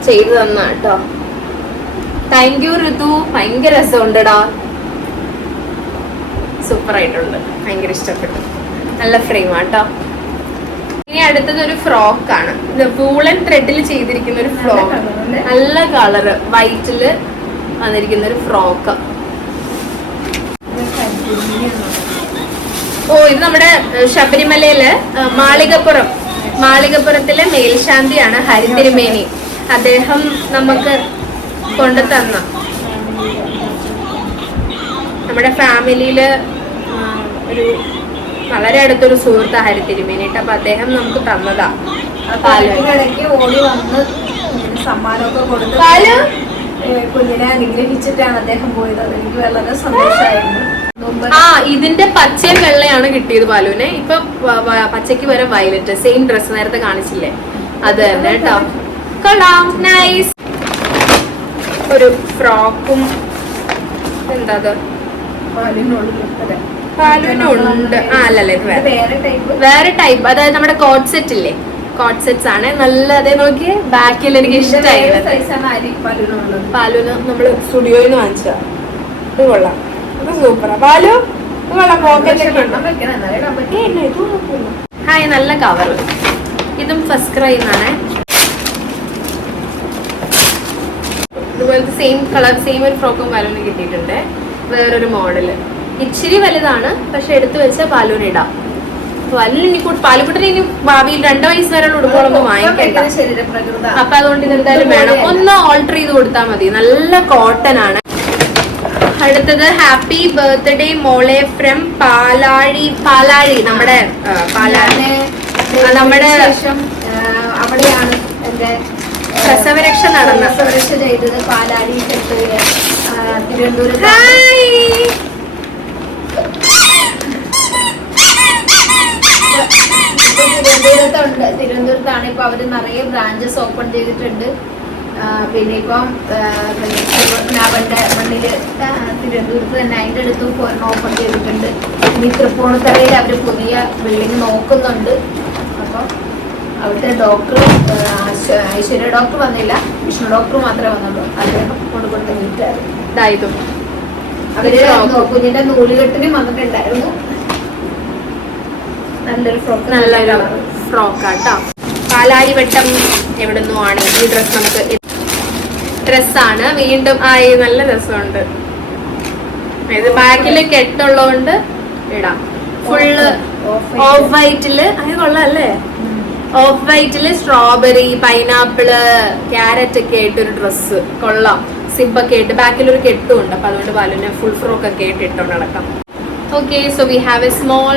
ചെയ്തു തന്ന കേട്ടോ. താങ്ക് യു ഋതു. ഭയങ്കര രസമുണ്ടടാ. സൂപ്പർ ആയിട്ടുണ്ട്. ഭയങ്കര ഇഷ്ടപ്പെട്ടു. നല്ല ഫ്രെയിം ആട്ടോ. ഇനി അടുത്തത് ഒരു ഫ്രോക്കാണ്. ഇത് വൂളൻ ത്രെഡിൽ ചെയ്തിരിക്കുന്ന ഒരു ഫ്രോക്ക്. നല്ല കളറ് വൈറ്റില് വന്നിരിക്കുന്ന ഒരു ഫ്രോക്ക്. ഓ ഇത് നമ്മുടെ ശബരിമലയില് മാളികപ്പുറത്തിലെ മേൽശാന്തിയാണ് ഹരിതിരുമേനി. അദ്ദേഹം നമുക്ക് കൊണ്ടു തന്ന, നമ്മുടെ ഫാമിലിയില് ഒരു വളരെ അടുത്തൊരു സുഹൃത്ത് ഹരിതിരുമേനിട്ട്. അപ്പൊ അദ്ദേഹം നമുക്ക് തന്നതാ. ഇടയ്ക്ക് ഓടി വന്ന് സമ്മാനമൊക്കെ കൊടുത്ത് കുഞ്ഞിനെ അനുഗ്രഹിച്ചിട്ടാണ് അദ്ദേഹം പോയത്. അതെനിക്ക് വളരെ സന്തോഷമായിരുന്നു. ഇതിന്റെ പച്ചയും വെള്ളയാണ് കിട്ടിയത് പാലുവിനെ. ഇപ്പൊ പച്ചയ്ക്ക് വരെ വയലറ്റ്. സെയിം ഡ്രസ് നേരത്തെ കാണിച്ചില്ലേ, അത് തന്നെ കേട്ടോ. കൊള്ളാം, നൈസ്. ഒരു ഫ്രോക്കും. എന്താ പാലുവിനുണ്ട്. അല്ലല്ലേ, വേറെ ടൈപ്പ്. അതായത് നമ്മുടെ കോട്ട് സെറ്റ് ഇല്ലേ, കോട്ട് സെറ്റ്സ് ആണ്. നല്ല അതേ നോക്കിയേ. ബാക്കിൽ എനിക്ക് ഇഷ്ടമായി. പാലുവിന് നമ്മള് സ്റ്റുഡിയോയിൽ നിന്ന് വാങ്ങിച്ചതാ. ഇത് കൊള്ളാം, സൂപ്പറാ. പാലു ഹായ്. നല്ല കവർ. ഇതും ഫസ്റ്റ് ക്രൈ എന്നാണ്. ഇതുപോലത്തെ സെയിം കളർ സെയിം ഒരു ഫ്രോക്കും പാലുവിന് കിട്ടിയിട്ടുണ്ട്. വേറൊരു മോഡല്. ഇച്ചിരി വലുതാണ്, പക്ഷെ എടുത്തു വെച്ചാൽ പാലുവിന് ഇടാം. പാലുക്കുട്ടിന് ഇനി ഭാവിയിൽ 2 വയസ്സ് വരെയുള്ള ഉടുപ്പുകളൊന്നും വാങ്ങിക്കണ്ട. അപ്പൊ അതുകൊണ്ട് ഇതെന്തായാലും വേണം. ഒന്ന് ഓൾട്ടർ ചെയ്ത് കൊടുത്താൽ മതി. നല്ല കോട്ടൺ ആണ്. അടുത്തത് ഹാപ്പി ബർത്ത്ഡേ മോളെ ഫ്രം പാലാഴി. നമ്മുടെ അവിടെയാണ് എന്റെ പ്രസവരക്ഷ നടന്ന ചെയ്തത്. പാലാഴി തിരുവനന്തപുരം. തിരുവനന്തപുരത്താണ്. ഇപ്പൊ അവര് നിറയെ ബ്രാഞ്ചസ് ഓപ്പൺ ചെയ്തിട്ടുണ്ട്. പിന്നെ ഇപ്പം മണ്ണില് തിരുവനന്തപുരത്ത് തന്നെ അതിൻ്റെ അടുത്ത് ഓപ്പൺ ചെയ്തിട്ടുണ്ട്. ഇനി തൃപ്പൂണിത്തറയിൽ അവർ പുതിയ ബിൽഡിംഗ് നോക്കുന്നുണ്ട്. അപ്പം അവിടുത്തെ ഡോക്ടർ ഐശ്വര്യ ഡോക്ടർ വന്നില്ല, വിഷ്ണു ഡോക്ടർ മാത്രമേ വന്നുള്ളൂ. അദ്ദേഹം കൊണ്ടുകൊടുത്ത ഗിഫ്റ്റായിരുന്നു. അവര് കുഞ്ഞിന്റെ നൂലുകെട്ടിനും വന്നിട്ടുണ്ടായിരുന്നു. നല്ലൊരു ഫ്രോക്ക്. നല്ലൊരു ഫ്രോക്കാട്ടോ. പാലാരിവട്ടം എവിടുന്നോ ആണ് ഈ ഡ്രസ്. നമുക്ക് ഡ്രസ്സാണ് വീണ്ടും. ഈ നല്ല രസമുണ്ട്. ഇത് ബാക്കിൽ കെട്ടുള്ളതുകൊണ്ട് ഇടാം. ഫുള്ള് ഓഫ് വൈറ്റില് അത് കൊള്ളാല്ലേ. ഓഫ് വൈറ്റില് സ്ട്രോബെറി, പൈനാപ്പിള്, ക്യാരറ്റ് ഒക്കെ ആയിട്ടൊരു ഡ്രസ്സ് കൊള്ളാം. സിബൊക്കെ ആയിട്ട് ബാക്കിലൊരു കെട്ടും ഉണ്ട്. അപ്പൊ അതുകൊണ്ട് പാലുവിനെ ഫുൾ ഫ്രോക്ക് ഒക്കെ ആയിട്ട് ഇട്ടോണ്ട് നടക്കാം. Okay, so we have A small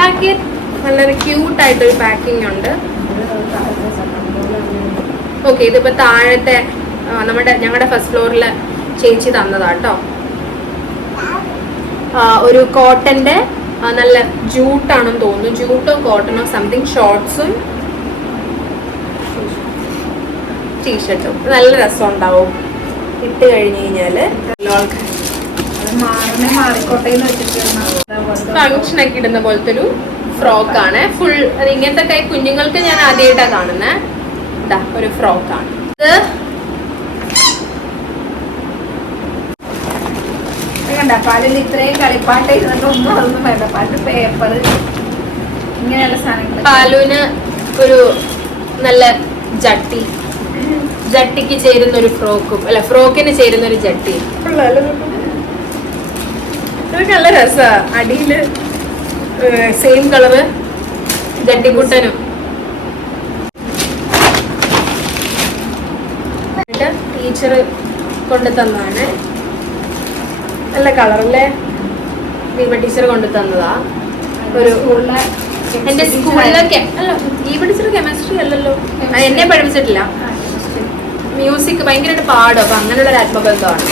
packet. നല്ലൊരു ക്യൂട്ട് ആയിട്ടൊരു പാക്കിംഗ് ഉണ്ട്. ഓക്കെ, ഇതിപ്പോ താഴത്തെ ഞങ്ങളുടെ ഫസ്റ്റ് ഫ്ലോറിലെ ചേച്ചി തന്നതാട്ടോ. ഒരു കോട്ടന്റെ നല്ല ജൂട്ടാണെന്ന് തോന്നുന്നു. ജൂട്ടോ കോട്ടണോ സംതിങ്. ഷോർട്സും ടീഷർട്ടും നല്ല രസം ഉണ്ടാവും ഇട്ട് കഴിഞ്ഞ് കഴിഞ്ഞാല്. ഫങ്ഷൻ ഒക്കെ ഇടുന്ന പോലത്തെ ഒരു ഫ്രോക്കാണ്. ഫുൾ അത് ഇങ്ങനത്തെ കൈ കുഞ്ഞുങ്ങൾക്ക് ഞാൻ ആദ്യമായിട്ടാണ് കാണുന്നത്. ഇതാ ഒരു ഫ്രോക്കാണ് ഇത്. പാലിൽ ഇത്രയും കളിപ്പാട്ട് ഇരുന്നിട്ടൊന്നും അതൊന്നും വേണ്ട. പാലിന് പേപ്പർ ഇങ്ങനെയുള്ള സാധനങ്ങൾ. പാലുവിന് ഒരു നല്ല ജട്ടിക്ക് ചേരുന്ന ഒരു ഫ്രോക്കും, അല്ല ഫ്രോക്കിന് ചേരുന്ന ഒരു ജട്ടി. ഇതൊക്കെ നല്ല രസാ. അടിയില് സെയിം കളറ് ജട്ടിക്കുട്ടനും. ടീച്ചർ കൊണ്ടു തന്നതാണ്. നല്ല കളറല്ലേ. ദീപ ടീച്ചർ കൊണ്ടു തന്നതാ. ഒരു എന്റെ സ്കൂളിലൊക്കെ അല്ല, ദീപ ടീച്ചർ കെമിസ്ട്രി അല്ലല്ലോ, എന്നെ പഠിപ്പിച്ചിട്ടില്ല. മ്യൂസിക് ഭയങ്കരമായിട്ട് പാടും. അപ്പൊ അങ്ങനെയുള്ള ഒരു ആത്മബന്ധമാണ്.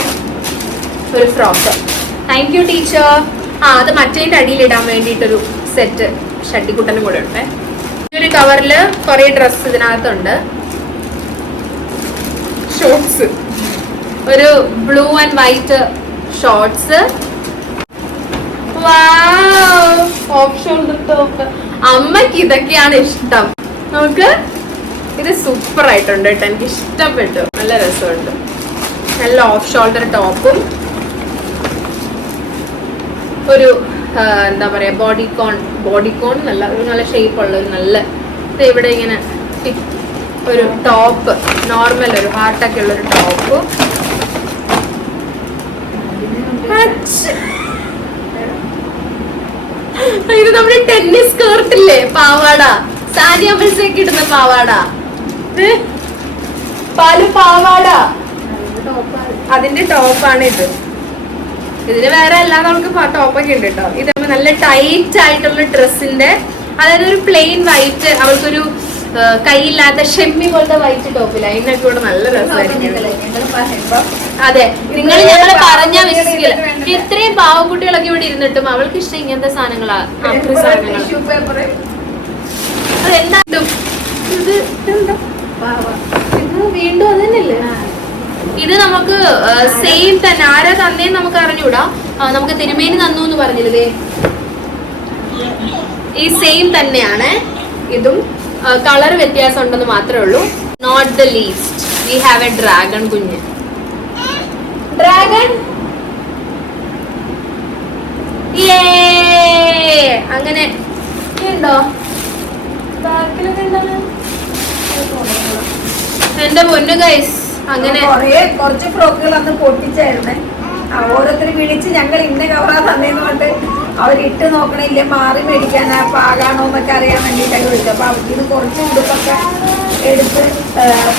ഒരു ഫ്രോക്ക്. Thank you teacher. അത് മറ്റേതിന്റെ അടിയിലിടാൻ വേണ്ടിയിട്ടൊരു സെറ്റ് ഷട്ടിക്കുട്ടനും കൂടെ ഉണ്ട്. ഒരു കവറില് കുറെ ഡ്രസ് ഇതിനകത്തുണ്ട്. ഷോർട്സ്, ഒരു blue and white shorts. Of shoulder top. അമ്മക്ക് ഇതൊക്കെയാണ് ഇഷ്ടം. നമുക്ക് ഇത് സൂപ്പർ ആയിട്ടുണ്ട് കേട്ടോ. എനിക്ക് ഇഷ്ടപ്പെട്ടു. നല്ല രസമുണ്ട്. നല്ല ഓഫ് ഷോൾഡർ ടോപ്പും ഒരു എന്താ പറയാ ബോഡിക്കോൺ നല്ല ഒരു നല്ല ഷേപ്പ് ഉള്ള ഒരു നല്ല ഇവിടെ ഇങ്ങനെ ഒരു ടോപ്പ്, നോർമൽ ഒരു ഹാർട്ടൊക്കെ ഉള്ള ഒരു ടോപ്പ്. ഇത് നമ്മുടെ ടെന്നീസ് സ്കേർട്ടില്ലേ, പാവാട, സാനിയ മിർസയൊക്കെ ഇടുന്ന പാവാട. പാവാട അതിന്റെ ടോപ്പാണ് ഇത്. ഇതിന് വേറെ അല്ലാതെ നമുക്ക് ടോപ്പൊക്കെ ഉണ്ട് കേട്ടോ. ഇത് നല്ല ടൈറ്റ് ആയിട്ടുള്ള ഡ്രസ്സിന്റെ, അതായത് ഒരു പ്ലെയിൻ വൈറ്റ്, അവൾക്കൊരു കൈയില്ലാത്ത ഷെമ്മി പോലത്തെ വൈറ്റ് ടോപ്പില്ല. അതിനൊക്കെ കൂടെ നല്ല രസമായിരിക്കും. അതെ, നിങ്ങൾ ഞങ്ങള് പറഞ്ഞാ വിശ്വസിക്കില്ല. ഇത്രയും പാവക്കുട്ടികളൊക്കെ ഇവിടെ ഇരുന്നിട്ടും അവൾക്ക് ഇഷ്ടം ഇങ്ങനത്തെ സാധനങ്ങളാ. അതെന്താട്ടും ഇത് വീണ്ടും അത് തന്നെയല്ലേ. ഇത് നമുക്ക് സെയിം തന്നെ. ആരാ തന്നേന്ന് നമുക്ക് അറിഞ്ഞൂടാ. നമുക്ക് തിരുമേനി തന്നു എന്ന് പറഞ്ഞില്ലേ. ഈ സെയിം തന്നെയാണ് ഇതും. കളർ വ്യത്യാസം ഉണ്ടെന്ന് മാത്രമേ ഉള്ളൂ. Not the least we have a dragon കുഞ്ഞ്. ഡ്രാഗൺ അങ്ങനെ ഉണ്ടോ? എന്റെ പൊന്നു ഗൈസ്, അങ്ങനെ കുറച്ച് ഫ്രോക്കുകൾ അന്ന് പൊട്ടിച്ചായിരുന്നേ. ഓരോരുത്തർ വിളിച്ച് ഞങ്ങൾ ഇന്ന കവറാ തന്നേന്ന് പറഞ്ഞിട്ട് അവരിട്ട് നോക്കണില്ല, മാറി മേടിക്കാൻ പാകാണോ എന്നൊക്കെ അറിയാൻ വേണ്ടിയിട്ടൊക്കെ വിളിച്ചു. അപ്പൊ അവർക്ക് കുറച്ച് ഉടുപ്പൊക്കെ എടുത്ത്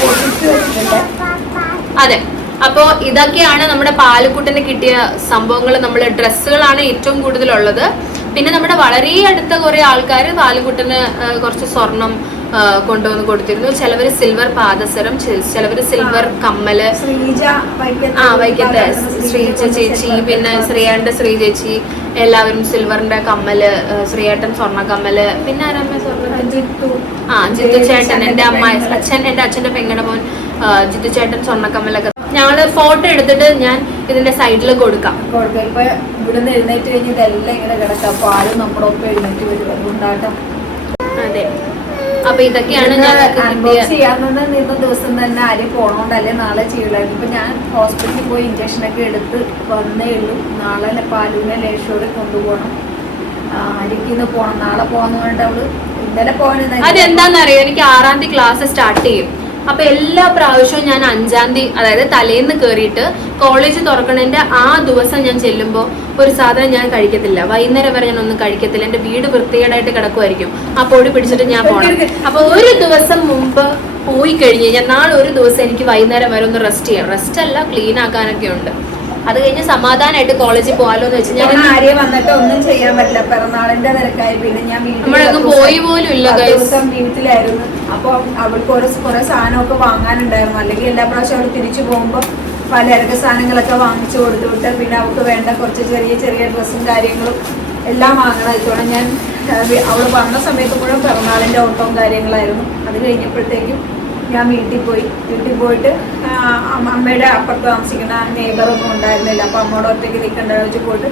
പൊട്ടിച്ചു വെച്ചിട്ടുണ്ട്. അതെ, അപ്പോ ഇതൊക്കെയാണ് നമ്മുടെ പാലുക്കുട്ടന് കിട്ടിയ സംഭവങ്ങൾ. നമ്മുടെ ഡ്രസ്സുകളാണ് ഏറ്റവും കൂടുതലുള്ളത്. പിന്നെ നമ്മുടെ വളരെ അടുത്ത കുറെ ആൾക്കാർ പാലുക്കുട്ടന് കുറച്ച് സ്വർണം കൊണ്ടുവന്ന് കൊടുത്തിരുന്നു. ചിലവര് സിൽവർ പാദസരം, ചിലവര് സിൽവർ കമ്മല്. വൈക്കത്തെ ശ്രീജ ചേച്ചി, പിന്നെ ശ്രീയേട്ടന്റെ ശ്രീ ചേച്ചി, എല്ലാവരും സിൽവറിന്റെ കമ്മല്, ശ്രീയേട്ടൻ സ്വർണ്ണ കമ്മല്. പിന്നെ ആരമ്മ സ്വർണ്ണ ജിത്തു ചേട്ടൻ, എന്റെ അച്ഛന്റെ പെങ്ങടെ മോൻ ജിത്തു ചേട്ടൻ സ്വർണ്ണക്കമ്മലൊക്കെ. ഞങ്ങള് ഫോട്ടോ എടുത്തിട്ട് ഞാൻ ഇതിന്റെ സൈഡിൽ കൊടുക്കാം. ഇപ്പൊ ഇവിടുന്ന് എഴുന്നേറ്റ് കഴിഞ്ഞ് ഇതെല്ലാം ഇങ്ങനെ കിടക്കാം. അപ്പൊ ആരും നമ്മുടെ ഒപ്പം എഴുന്നേറ്റ് വരും. അതുകൊണ്ടാട്ടോ. അതെ, അപ്പൊ ഇതൊക്കെയാണ് ചെയ്യാവുന്ന നിന്ന ദിവസം തന്നെ ആരും പോണോണ്ടല്ലേ നാളെ ചെയ്യലായിരുന്നു. ഇപ്പൊ ഞാൻ ഹോസ്പിറ്റലിൽ പോയി ഇഞ്ചക്ഷനൊക്കെ എടുത്ത് വന്നേ ഉള്ളൂ. നാളെ പാലുവിനെ ലേശോടെ കൊണ്ടുപോകണം. അരിക്കിന്ന് പോകണം. നാളെ പോകാന്ന് പറഞ്ഞിട്ട് അവള് അതെന്താന്നറിയോ, എനിക്ക് 6-ാം തീയതി ക്ലാസ് സ്റ്റാർട്ട് ചെയ്യും. അപ്പൊ എല്ലാ പ്രാവശ്യവും ഞാൻ 5-ാം തീയതി, അതായത് തലേന്ന് കയറിയിട്ട് കോളേജ് തുറക്കണതിന്റെ ആ ദിവസം ഞാൻ ചെല്ലുമ്പോ ഒരു സാധനം ഞാൻ കഴിക്കത്തില്ല. വൈകുന്നേരം വരെ ഞാൻ ഒന്നും കഴിക്കത്തില്ല. എന്റെ വീട് വൃത്തികേടായിട്ട് കിടക്കുമായിരിക്കും. ആ പൊടി പിടിച്ചിട്ട് ഞാൻ പോകണം. അപ്പൊ ഒരു ദിവസം മുമ്പ് പോയി കഴിഞ്ഞ് കഴിഞ്ഞാൽ നാളെ ഒരു ദിവസം എനിക്ക് വൈകുന്നേരം വരെ ഒന്ന് റെസ്റ്റ് ചെയ്യാം. റെസ്റ്റ് അല്ല, ക്ലീൻ ആക്കാനൊക്കെ ഉണ്ട്. അത് കഴിഞ്ഞ് സമാധാനമായിട്ട് കോളേജിൽ പോകാലോ എന്ന് വെച്ച് ഞാൻ ആരെയും വന്നിട്ട് ഒന്നും ചെയ്യാൻ പറ്റില്ല. പിറന്നാളിന്റെ തിരക്കായി. പിന്നെ ഞാൻ നമ്മളൊക്കെ പോയി പോലും ഇല്ല. ദിവസം വീട്ടിലായിരുന്നു. അപ്പൊ അവൾക്ക് കുറെ സാധനമൊക്കെ വാങ്ങാനുണ്ടായിരുന്നു. അല്ലെങ്കിൽ എല്ലാ പ്രാവശ്യം അവൾ തിരിച്ചു പോകുമ്പോ പലചരക്ക് സാധനങ്ങളൊക്കെ വാങ്ങിച്ചു കൊടുത്തുവിട്ട് പിന്നെ അവൾക്ക് വേണ്ട കുറച്ച് ചെറിയ ചെറിയ ഡ്രസ്സും കാര്യങ്ങളും എല്ലാം വാങ്ങണം. ഇതോടെ ഞാൻ അവൾ വന്ന സമയത്ത് മുഴുവൻ പിറന്നാളിന്റെ ഓട്ടവും കാര്യങ്ങളായിരുന്നു. അത് കഴിഞ്ഞപ്പോഴത്തേക്കും ഞാൻ വീട്ടിൽ പോയിട്ട് അമ്മയുടെ അപ്പുറത്ത് താമസിക്കുന്ന നെയ്ബറൊന്നും ഉണ്ടായിരുന്നില്ല. അപ്പോൾ അമ്മയോട് ഒറ്റയ്ക്ക് നിൽക്കേണ്ടത് വെച്ച് പോയിട്ട്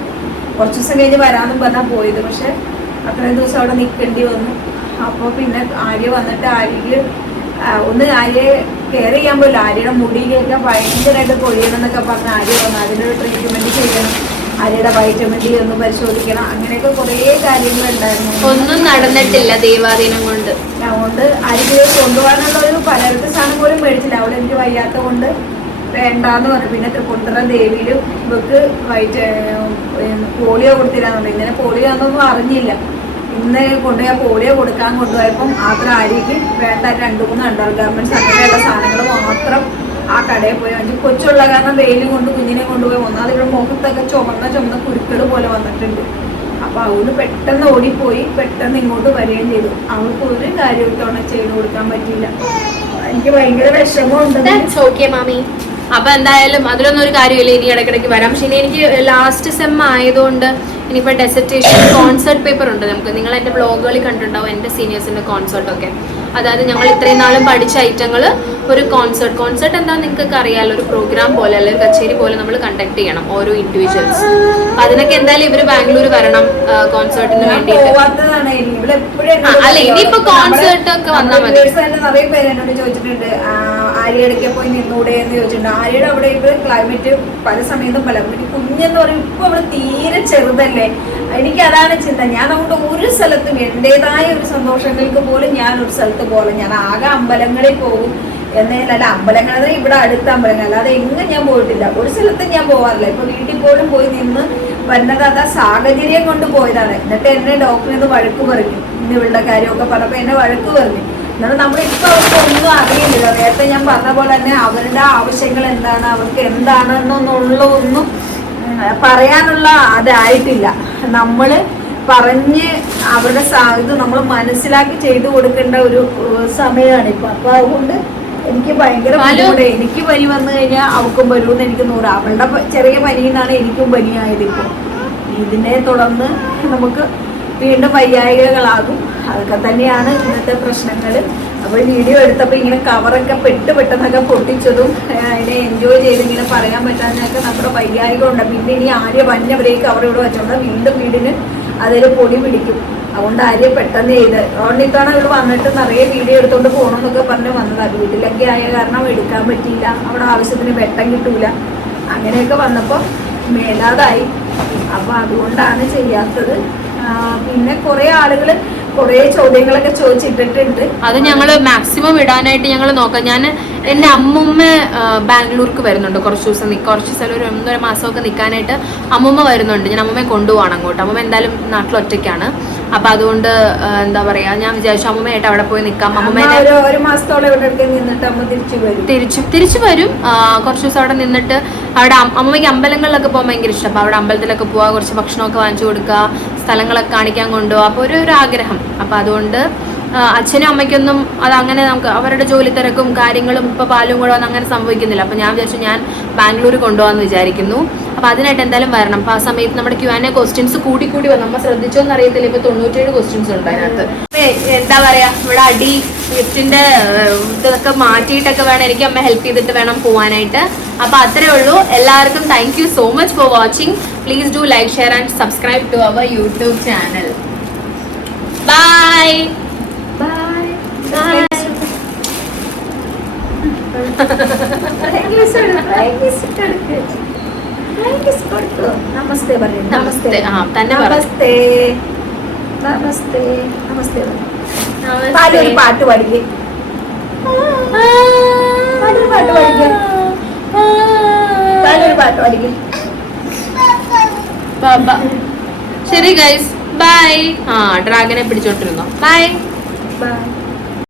കുറച്ച് ദിവസം കഴിഞ്ഞ് വരാമെന്നും പറഞ്ഞാൽ പോയത്. പക്ഷെ അത്രയും ദിവസം അവിടെ നിൽക്കേണ്ടി വന്നു. അപ്പോൾ പിന്നെ ആര്യ വന്നിട്ട് ആര്യക്ക് ആര്യയെ കെയർ ചെയ്യാൻ പോലും ആര്യയുടെ മുടിയിലൊക്കെ ഭയങ്കരമായിട്ട് പൊഴിയണം എന്നൊക്കെ പറഞ്ഞ് ആര്യ വന്നു. അതിനൊരു ട്രീറ്റ്മെൻറ്റ് ചെയ്യണം, ആര്യയുടെ വൈറ്റമിൻ ഡി ഒന്ന് പരിശോധിക്കണം, അങ്ങനെയൊക്കെ കുറേ കാര്യങ്ങളുണ്ടായിരുന്നു. ഒന്നും നടന്നിട്ടില്ല ദൈവാധീനം കൊണ്ട്. അതുകൊണ്ട് ആര്യക്ക് കൊണ്ടുപോകാനുള്ള ഒരു പലചരക്ക് സാധനം പോലും മേടിച്ചില്ല. അവിടെ എനിക്ക് വയ്യാത്ത കൊണ്ട് വേണ്ടാന്ന് പറഞ്ഞു. പിന്നെ തൃപ്പൂണിത്തുറ ദേവിയിലും ഇവർക്ക് പോളിയോ കൊടുത്തില്ലാന്നുണ്ട്. ഇന്നലെ പോളിയോ ഒന്നും അറിഞ്ഞില്ല. ഇന്ന് കൊണ്ടുപോയി പോളിയോ കൊടുക്കാൻ കൊണ്ടുപോയപ്പം മാത്രം ആര്യക്ക് വേണ്ട 2-3 അണ്ടർ ഗാർമെന്റ്സ് അങ്ങനെയുള്ള സാധനങ്ങൾ മാത്രം ആ കടയിൽ പോയി വാങ്ങിച്ചു. കൊച്ചുള്ള കാരണം വെയിലും കൊണ്ട് കുഞ്ഞിനെ കൊണ്ടുപോയി ഒന്നാമത് ഇവിടെ മുഖത്തൊക്കെ ചുമന്ന കുരുക്കൾ പോലെ വന്നിട്ടുണ്ട്. അപ്പൊ അവള് പെട്ടെന്ന് ഓടിപ്പോയി, പെട്ടെന്ന് ഇങ്ങോട്ട് വരികയും ചെയ്തു. അവൾക്ക് ഒരു കാര്യം ഇത്തവണ ചെയ്തു കൊടുക്കാൻ പറ്റില്ല. എനിക്ക് ഭയങ്കര വിഷമമുണ്ട്. മാമി. അപ്പൊ എന്തായാലും അതിലൊന്നും ഒരു കാര്യമില്ല, ഇനി ഇടയ്ക്കിടയ്ക്ക് വരാം. പക്ഷെ ഇനി എനിക്ക് ലാസ്റ്റ് സെം ആയതുകൊണ്ട് ഇനിയിപ്പോൾ ഡെസർട്ടേഷൻ കോൺസെർട്ട് പേപ്പർ ഉണ്ട്. നമുക്ക് നിങ്ങൾ എൻ്റെ ബ്ലോഗുകളിൽ കണ്ടിട്ടുണ്ടാവും എൻ്റെ സീനിയേഴ്സിൻ്റെ കോൺസെർട്ടൊക്കെ. അതായത് ഞങ്ങൾ ഇത്രയും നാളും പഠിച്ച ഐറ്റങ്ങൾ ഒരു കോൺസെർട്ട് എന്താണെന്ന് നിങ്ങൾക്ക് അറിയാമല്ലോ, ഒരു പ്രോഗ്രാം പോലെ അല്ലെങ്കിൽ കച്ചേരി പോലെ നമ്മൾ കണ്ടക്ട് ചെയ്യണം ഓരോ ഇൻഡിവിജ്വൽസ്. അതിനൊക്കെ എന്തായാലും ഇവര് ബാംഗ്ലൂർ വരണം കോൺസെർട്ടിന് വേണ്ടിയിട്ട്. അല്ല ഇനിയിപ്പോ കോൺസെർട്ട് ഒക്കെ വന്നാൽ മതി. നിറയെ പേര് എന്നോട് ചോദിച്ചിട്ടുണ്ട് ആര്യടയ്ക്ക് പോയി നിന്നൂടെ എന്ന് ചോദിച്ചിട്ടുണ്ട്. ആര്യയുടെ അവിടെ ഇപ്പൊ ക്ലൈമറ്റ് പല സമയത്തും പല കുഞ്ഞെന്ന് പറയും. ഇപ്പൊ അവിടെ തീരെ ചെറുതല്ലേ. എനിക്ക് അതാണ് ചിന്ത. ഞാൻ അതുകൊണ്ട് ഒരു സ്ഥലത്തും എന്റേതായ ഒരു സന്തോഷങ്ങൾക്ക് പോലും ഞാൻ ഒരു സ്ഥലത്ത് പോലെ ഞാൻ ആകെ അമ്പലങ്ങളിൽ പോകും എന്നല്ല. അമ്പലങ്ങൾ ഇവിടെ അടുത്ത അമ്പലങ്ങൾ അല്ലാതെ എങ്ങും ഞാൻ പോയിട്ടില്ല. ഒരു സ്ഥലത്തും ഞാൻ പോകാറില്ല. ഇപ്പൊ വീട്ടിൽ പോലും പോയി നിന്ന് വരുന്നത് അതാ സാഹചര്യം കൊണ്ട് പോയതാണ്. എന്നിട്ട് എന്നെ ഡോക്ടറിന് വഴക്ക് പറഞ്ഞു. ഇന്ന് ഇവളുടെ കാര്യമൊക്കെ പറഞ്ഞപ്പോൾ എന്നെ വഴക്ക് പറഞ്ഞു. എന്നാലും നമ്മളിപ്പോൾ അവർക്ക് ഒന്നും അറിയുന്നില്ല. നേരത്തെ ഞാൻ പറഞ്ഞ പോലെ തന്നെ അവരുടെ ആവശ്യങ്ങൾ എന്താണ്, അവർക്ക് എന്താണെന്നുള്ള ഒന്നും പറയാനുള്ള അതായിട്ടില്ല. നമ്മൾ പറഞ്ഞ് അവരുടെ ഇത് നമ്മൾ മനസ്സിലാക്കി ചെയ്തു കൊടുക്കേണ്ട ഒരു സമയമാണ് ഇപ്പൊ. അപ്പൊ അതുകൊണ്ട് എനിക്ക് ഭയങ്കര ബുദ്ധിമുട്ട്. എനിക്ക് പനി വന്നു കഴിഞ്ഞാൽ അവൾക്കും വരുമെന്ന് എനിക്ക് 100. അവളുടെ ചെറിയ പനിയെന്നാണ് എനിക്കും പനിയായത്. ഇപ്പോൾ ഇതിനെ തുടർന്ന് നമുക്ക് വീണ്ടും വയ്യായികകളാകും. അതൊക്കെ തന്നെയാണ് ഇന്നത്തെ പ്രശ്നങ്ങൾ. അപ്പോൾ വീഡിയോ എടുത്തപ്പോൾ ഇങ്ങനെ കവറൊക്കെ പെട്ടെന്നൊക്കെ പൊട്ടിച്ചതും അതിനെ എൻജോയ് ചെയ്ത് ഇങ്ങനെ പറയാൻ പറ്റാന്നൊക്കെ നമ്മുടെ വയ്യായിക ഉണ്ട്. പിന്നെ ഇനി ആര്യ വന്നവരേക്ക് കവർ ഇവിടെ വെച്ചോണ്ട് വീണ്ടും വീടിന് അതിൽ പൊടി പിടിക്കും. അതുകൊണ്ട് ആര്യ പെട്ടെന്ന് ചെയ്ത് അതുകൊണ്ട് ഇത്തവണ ഇവിടെ വന്നിട്ട് നിറയെ വീഡിയോ എടുത്തോണ്ട് പോകണമെന്നൊക്കെ പറഞ്ഞ് വന്നതാണ്. വീട്ടിലൊക്കെ ആയ കാരണം എടുക്കാൻ പറ്റിയില്ല. അവിടെ ആവശ്യത്തിന് വെട്ടം കിട്ടൂല. അങ്ങനെയൊക്കെ വന്നപ്പോൾ മേലാതായി. അപ്പോൾ അതുകൊണ്ടാണ് ചെയ്യാത്തത്. പിന്നെ കുറേ ആളുകൾ കുറേ ചോദ്യങ്ങളൊക്കെ ചോദിച്ചിട്ടിട്ടുണ്ട്. അത് ഞങ്ങൾ മാക്സിമം ഇടാനായിട്ട് ഞങ്ങൾ നോക്കാം. ഞാൻ എൻ്റെ അമ്മുമ്മ ബാംഗ്ലൂർക്ക് വരുന്നുണ്ട് കുറച്ച് സ്ഥലം ഒരു 1.5 മാസമൊക്കെ നിൽക്കാനായിട്ട് അമ്മുമ്മ വരുന്നുണ്ട്. ഞാൻ അമ്മുമ്മയെ കൊണ്ടുപോകണം അങ്ങോട്ട്. അമ്മുമ്മ എന്തായാലും നാട്ടിൽ ഒറ്റയ്ക്കാണ്. അപ്പൊ അതുകൊണ്ട് എന്താ പറയാ, ഞാൻ വിചാരിച്ചു അമ്മുമ്മയായിട്ട് അവിടെ പോയി നിൽക്കാം. അമ്മുമ്മേനെ ഒരു മാസത്തോളം ഇവിടെ നിന്നിട്ട് അമ്മ തിരിച്ചു വരും. കുറച്ച് ദിവസം അവിടെ നിന്നിട്ട് അവിടെ അമ്മയ്ക്ക് അമ്പലങ്ങളിലൊക്കെ പോകാൻ ഭയങ്കര ഇഷ്ടം. അപ്പൊ അവിടെ അമ്പലത്തിലൊക്കെ പോവാ, കുറച്ച് ഭക്ഷണമൊക്കെ വാങ്ങിച്ചു കൊടുക്കുക, സ്ഥലങ്ങളൊക്കെ കാണിക്കാൻ കൊണ്ടുപോകുക. അപ്പോൾ ഒരു ആഗ്രഹം. അപ്പൊ അതുകൊണ്ട് അച്ഛനും അമ്മയ്ക്കൊന്നും അതങ്ങനെ നമുക്ക് അവരുടെ ജോലി തിരക്കും കാര്യങ്ങളും ഇപ്പൊ പാലും കൂടെ ഒന്നും അങ്ങനെ സംഭവിക്കുന്നില്ല. അപ്പൊ ഞാൻ വിചാരിച്ചു ഞാൻ ബാംഗ്ലൂർ കൊണ്ടുപോകാന്ന് വിചാരിക്കുന്നു. അപ്പൊ അതിനായിട്ട് എന്തായാലും വരണം. അപ്പൊ ആ സമയത്ത് നമ്മുടെ Q&A ക്വസ്റ്റ്യൻസ് കൂടി വന്നു. നമ്മൾ ശ്രദ്ധിച്ചോന്ന് അറിയത്തില്ല, ഇപ്പൊ 97 ക്വസ്റ്റ്യൻസ് ഉണ്ട് അതിനകത്ത്. എന്താ പറയാ, ഇവിടെ അടി ഗിഫ്റ്റിന്റെ ഇതൊക്കെ മാറ്റിയിട്ടൊക്കെ വേണം എനിക്ക് അമ്മ ഹെൽപ്പ് ചെയ്തിട്ട് വേണം പോവാനായിട്ട്. അപ്പൊ അത്രേ ഉള്ളൂ. എല്ലാവർക്കും thank you so much for watching. Please do like, share and subscribe to our YouTube channel. Bye. നമസ്തേ. നമസ്തേ. തന്നെ നമസ്തേ. നമസ്തേ നമസ്തേ. പാലു ഒരു പാട്ട് പാടിക്കേ. പാലൊരു പാട്ട് പാടിക്കേ. പാലൊരു പാട്ട് പാടിക്കേ. ശരി ഗൈസ് ബൈ. ഡ്രാഗനെ പിടിച്ചോണ്ടിരുന്നോ. ബൈ. ബൈ.